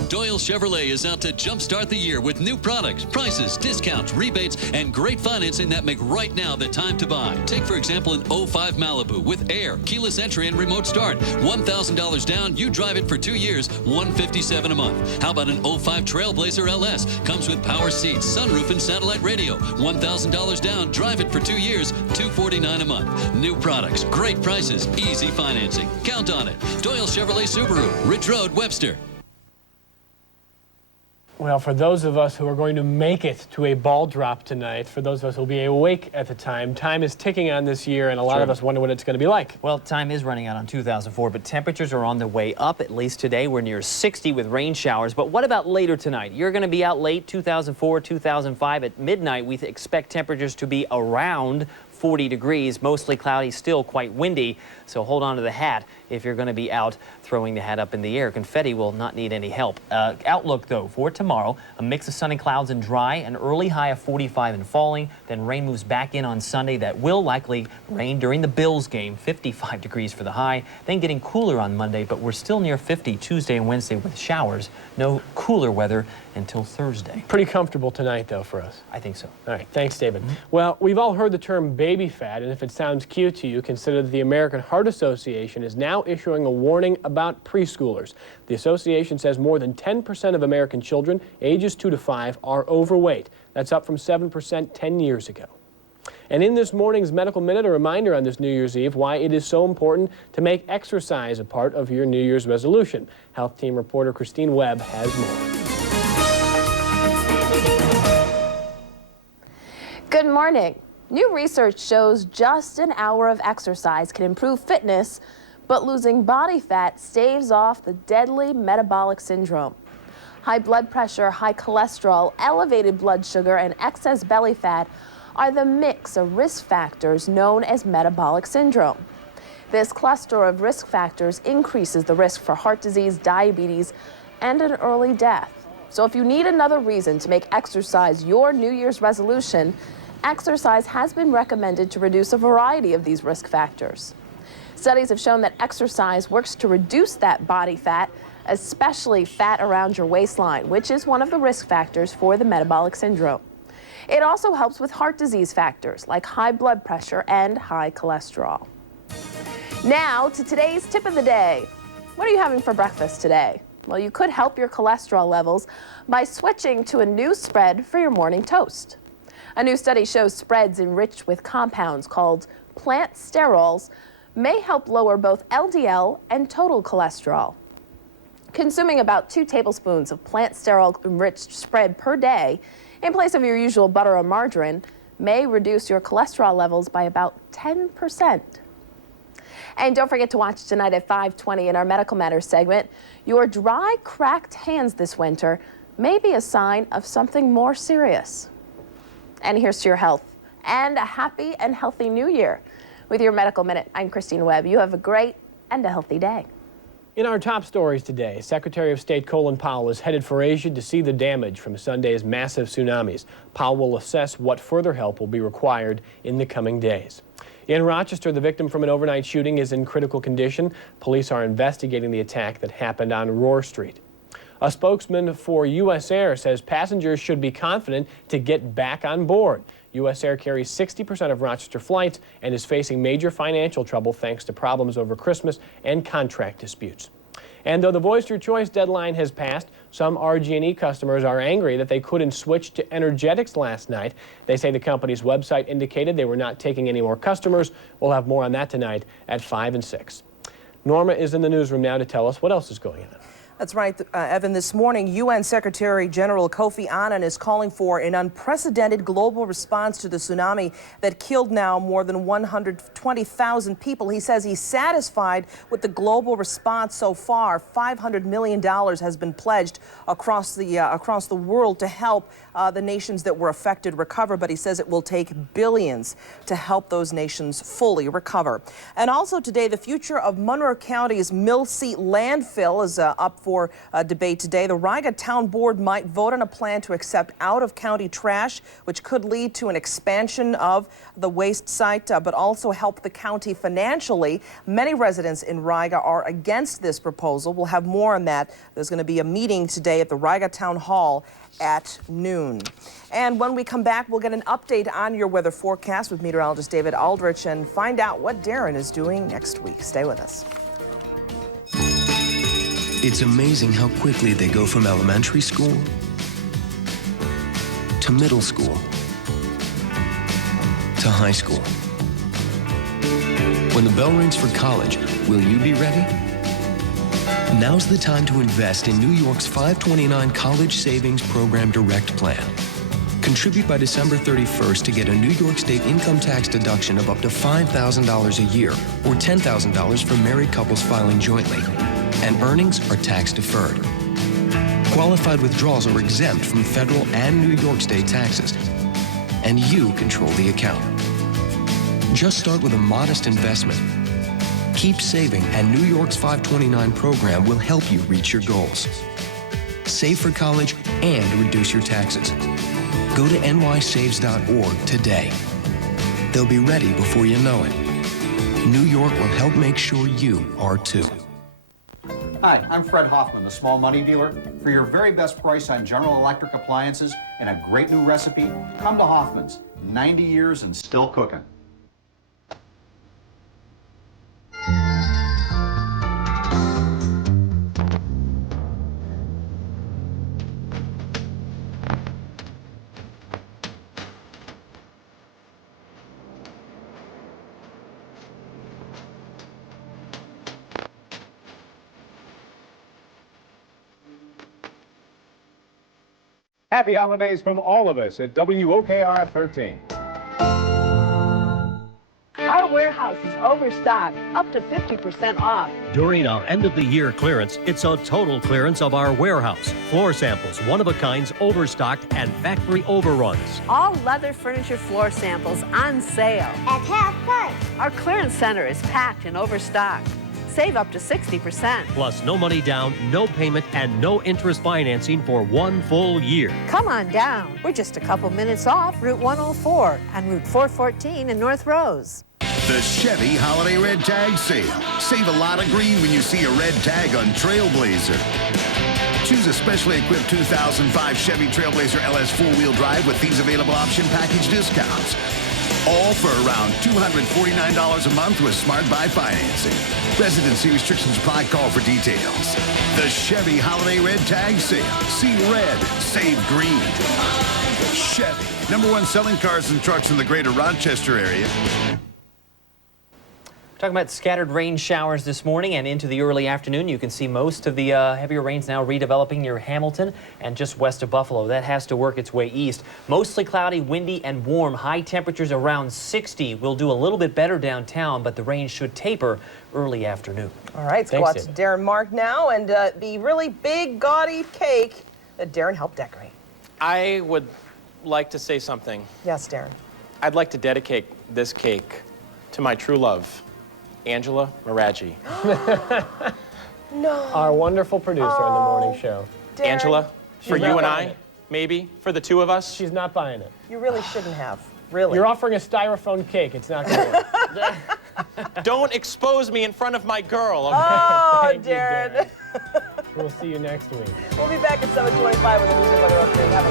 Doyle Chevrolet is out to jumpstart the year with new products, prices, discounts, rebates, and great financing that make right now the time to buy. Take, for example, an 05 Malibu with air, keyless entry, and remote start. $1,000 down, you drive it for 2 years, $157 a month. How about an 05 Trailblazer LS? Comes with power seats, sunroof, and satellite radio. $1,000 down, drive it for 2 years, $249 a month. New products, great prices, easy financing. Count on it. Doyle Chevrolet Subaru, Ridge Road, Webster. Well, for those of us who are going to make it to a ball drop tonight, for those of us who will be awake at the time is ticking on this year, and a lot of us wonder what it's going to be like. Well, time is running out on 2004, but temperatures are on the way up. At least today, we're near 60 with rain showers. But what about later tonight? You're going to be out late, 2004, 2005. At midnight, we expect temperatures to be around 40 degrees, mostly cloudy, still quite windy. So hold on to the hat if you're going to be out throwing the hat up in the air. Confetti will not need any help. Outlook, though, for tomorrow, a mix of sunny clouds and dry, an early high of 45 and falling. Then rain moves back in on Sunday. That will likely rain during the Bills game, 55 degrees for the high. Then getting cooler on Monday, but we're still near 50 Tuesday and Wednesday with showers. No cooler weather until Thursday. Pretty comfortable tonight, though, for us. I think so. All right. Thanks, David. Well, we've all heard the term baby fat, and if it sounds cute to you, consider that the American Heart Association is now issuing a warning about preschoolers. The association says more than 10% of American children ages 2 to 5 are overweight. That's up from 7% 10 years ago. And in this morning's Medical Minute, a reminder on this New Year's Eve why it is so important to make exercise a part of your New Year's resolution. Health Team reporter Christine Webb has more. Good morning. New research shows just an hour of exercise can improve fitness, but losing body fat staves off the deadly metabolic syndrome. High blood pressure, high cholesterol, elevated blood sugar, and excess belly fat are the mix of risk factors known as metabolic syndrome. This cluster of risk factors increases the risk for heart disease, diabetes, and an early death. So if you need another reason to make exercise your New Year's resolution, Exercise has been recommended to reduce a variety of these risk factors. Studies have shown that exercise works to reduce that body fat, especially fat around your waistline, which is one of the risk factors for the metabolic syndrome. It also helps with heart disease factors like high blood pressure and high cholesterol. Now to today's tip of the day. What are you having for breakfast today? Well, you could help your cholesterol levels by switching to a new spread for your morning toast. A new study shows spreads enriched with compounds called plant sterols may help lower both LDL and total cholesterol. Consuming about 2 tablespoons of plant sterol-enriched spread per day in place of your usual butter or margarine may reduce your cholesterol levels by about 10%. And don't forget to watch tonight at 5:20 in our Medical Matters segment. Your dry, cracked hands this winter may be a sign of something more serious. And here's to your health and a happy and healthy new year. With your Medical Minute, I'm Christine Webb. You have a great and a healthy day. In our top stories today, Secretary of State Colin Powell is headed for Asia to see the damage from Sunday's massive tsunamis. Powell will assess what further help will be required in the coming days. In Rochester, the victim from an overnight shooting is in critical condition. Police are investigating the attack that happened on Roar Street. A spokesman for U.S. Air says passengers should be confident to get back on board. U.S. Air carries 60% of Rochester flights and is facing major financial trouble thanks to problems over Christmas and contract disputes. And though the Voice Your Choice deadline has passed, some RG&E customers are angry that they couldn't switch to Energetics last night. They say the company's website indicated they were not taking any more customers. We'll have more on that tonight at 5 and 6. Norma is in the newsroom now to tell us what else is going on. That's right, Evan. This morning, UN Secretary General Kofi Annan is calling for an unprecedented global response to the tsunami that killed now more than 120,000 people. He says he's satisfied with the global response so far. $500 million has been pledged across the world to help the nations that were affected recover, but he says it will take billions to help those nations fully recover. And also today, the future of Monroe County's Mill Seat landfill is up for debate today. The Riga Town Board might vote on a plan to accept out-of-county trash, which could lead to an expansion of the waste site, but also help the county financially. Many residents in Riga are against this proposal. We'll have more on that. There's going to be a meeting today at the Riga Town Hall at noon. And when we come back, we'll get an update on your weather forecast with meteorologist David Aldrich and find out what Darren is doing next week. Stay with us. It's amazing how quickly they go from elementary school to middle school to high school. When the bell rings for college, will you be ready? Now's the time to invest in New York's 529 College Savings Program Direct Plan. Contribute by December 31st to get a New York State income tax deduction of up to $5,000 a year or $10,000 for married couples filing jointly. And earnings are tax deferred. Qualified withdrawals are exempt from federal and New York State taxes, and you control the account. Just start with a modest investment. Keep saving, and New York's 529 program will help you reach your goals. Save for college and reduce your taxes. Go to nysaves.org today. They'll be ready before you know it. New York will help make sure you are too. Hi, I'm Fred Hoffman, the small money dealer. For your very best price on General Electric appliances and a great new recipe, come to Hoffman's. 90 years and still cooking. Happy holidays from all of us at WOKR 13. Our warehouse is overstocked, up to 50% off. During our end-of-the-year clearance, it's a total clearance of our warehouse. Floor samples, one-of-a-kinds, overstocked, and factory overruns. All leather furniture floor samples on sale. At half price. Our clearance center is packed and overstocked. Save up to 60%. Plus, no money down, no payment, and no interest financing for 1 full year. Come on down. We're just a couple minutes off Route 104 and Route 414 in North Rose. The Chevy Holiday Red Tag Sale. Save a lot of green when you see a red tag on Trailblazer. Choose a specially equipped 2005 Chevy Trailblazer LS 4-wheel drive with these available option package discounts. All for around $249 a month with Smart Buy financing. Residency restrictions apply. Call for details. The Chevy Holiday Red Tag Sale. See red, save green. Chevy, #1 selling cars and trucks in the greater Rochester area. Talking about scattered rain showers this morning and into the early afternoon. You can see most of the heavier rains now redeveloping near Hamilton and just west of Buffalo. That has to work its way east. Mostly cloudy, windy, and warm. High temperatures around 60. We'll do a little bit better downtown, but the rain should taper early afternoon. All right, let's go out to Darren Mark now and the really big, gaudy cake that Darren helped decorate. I would like to say something. Yes, Darren. I'd like to dedicate this cake to my true love, Angela Maraggi. No. Our wonderful producer on the morning show. Darren. Angela, for She's you not and buying I, it. maybe, for the two of us. She's not buying it. You really shouldn't have. Really. You're offering a styrofoam cake. It's not going to work. Don't expose me in front of my girl. Okay? Oh, Thank you, Darren. We'll see you next week. We'll be back at 7:25 with the news and weather update. Have a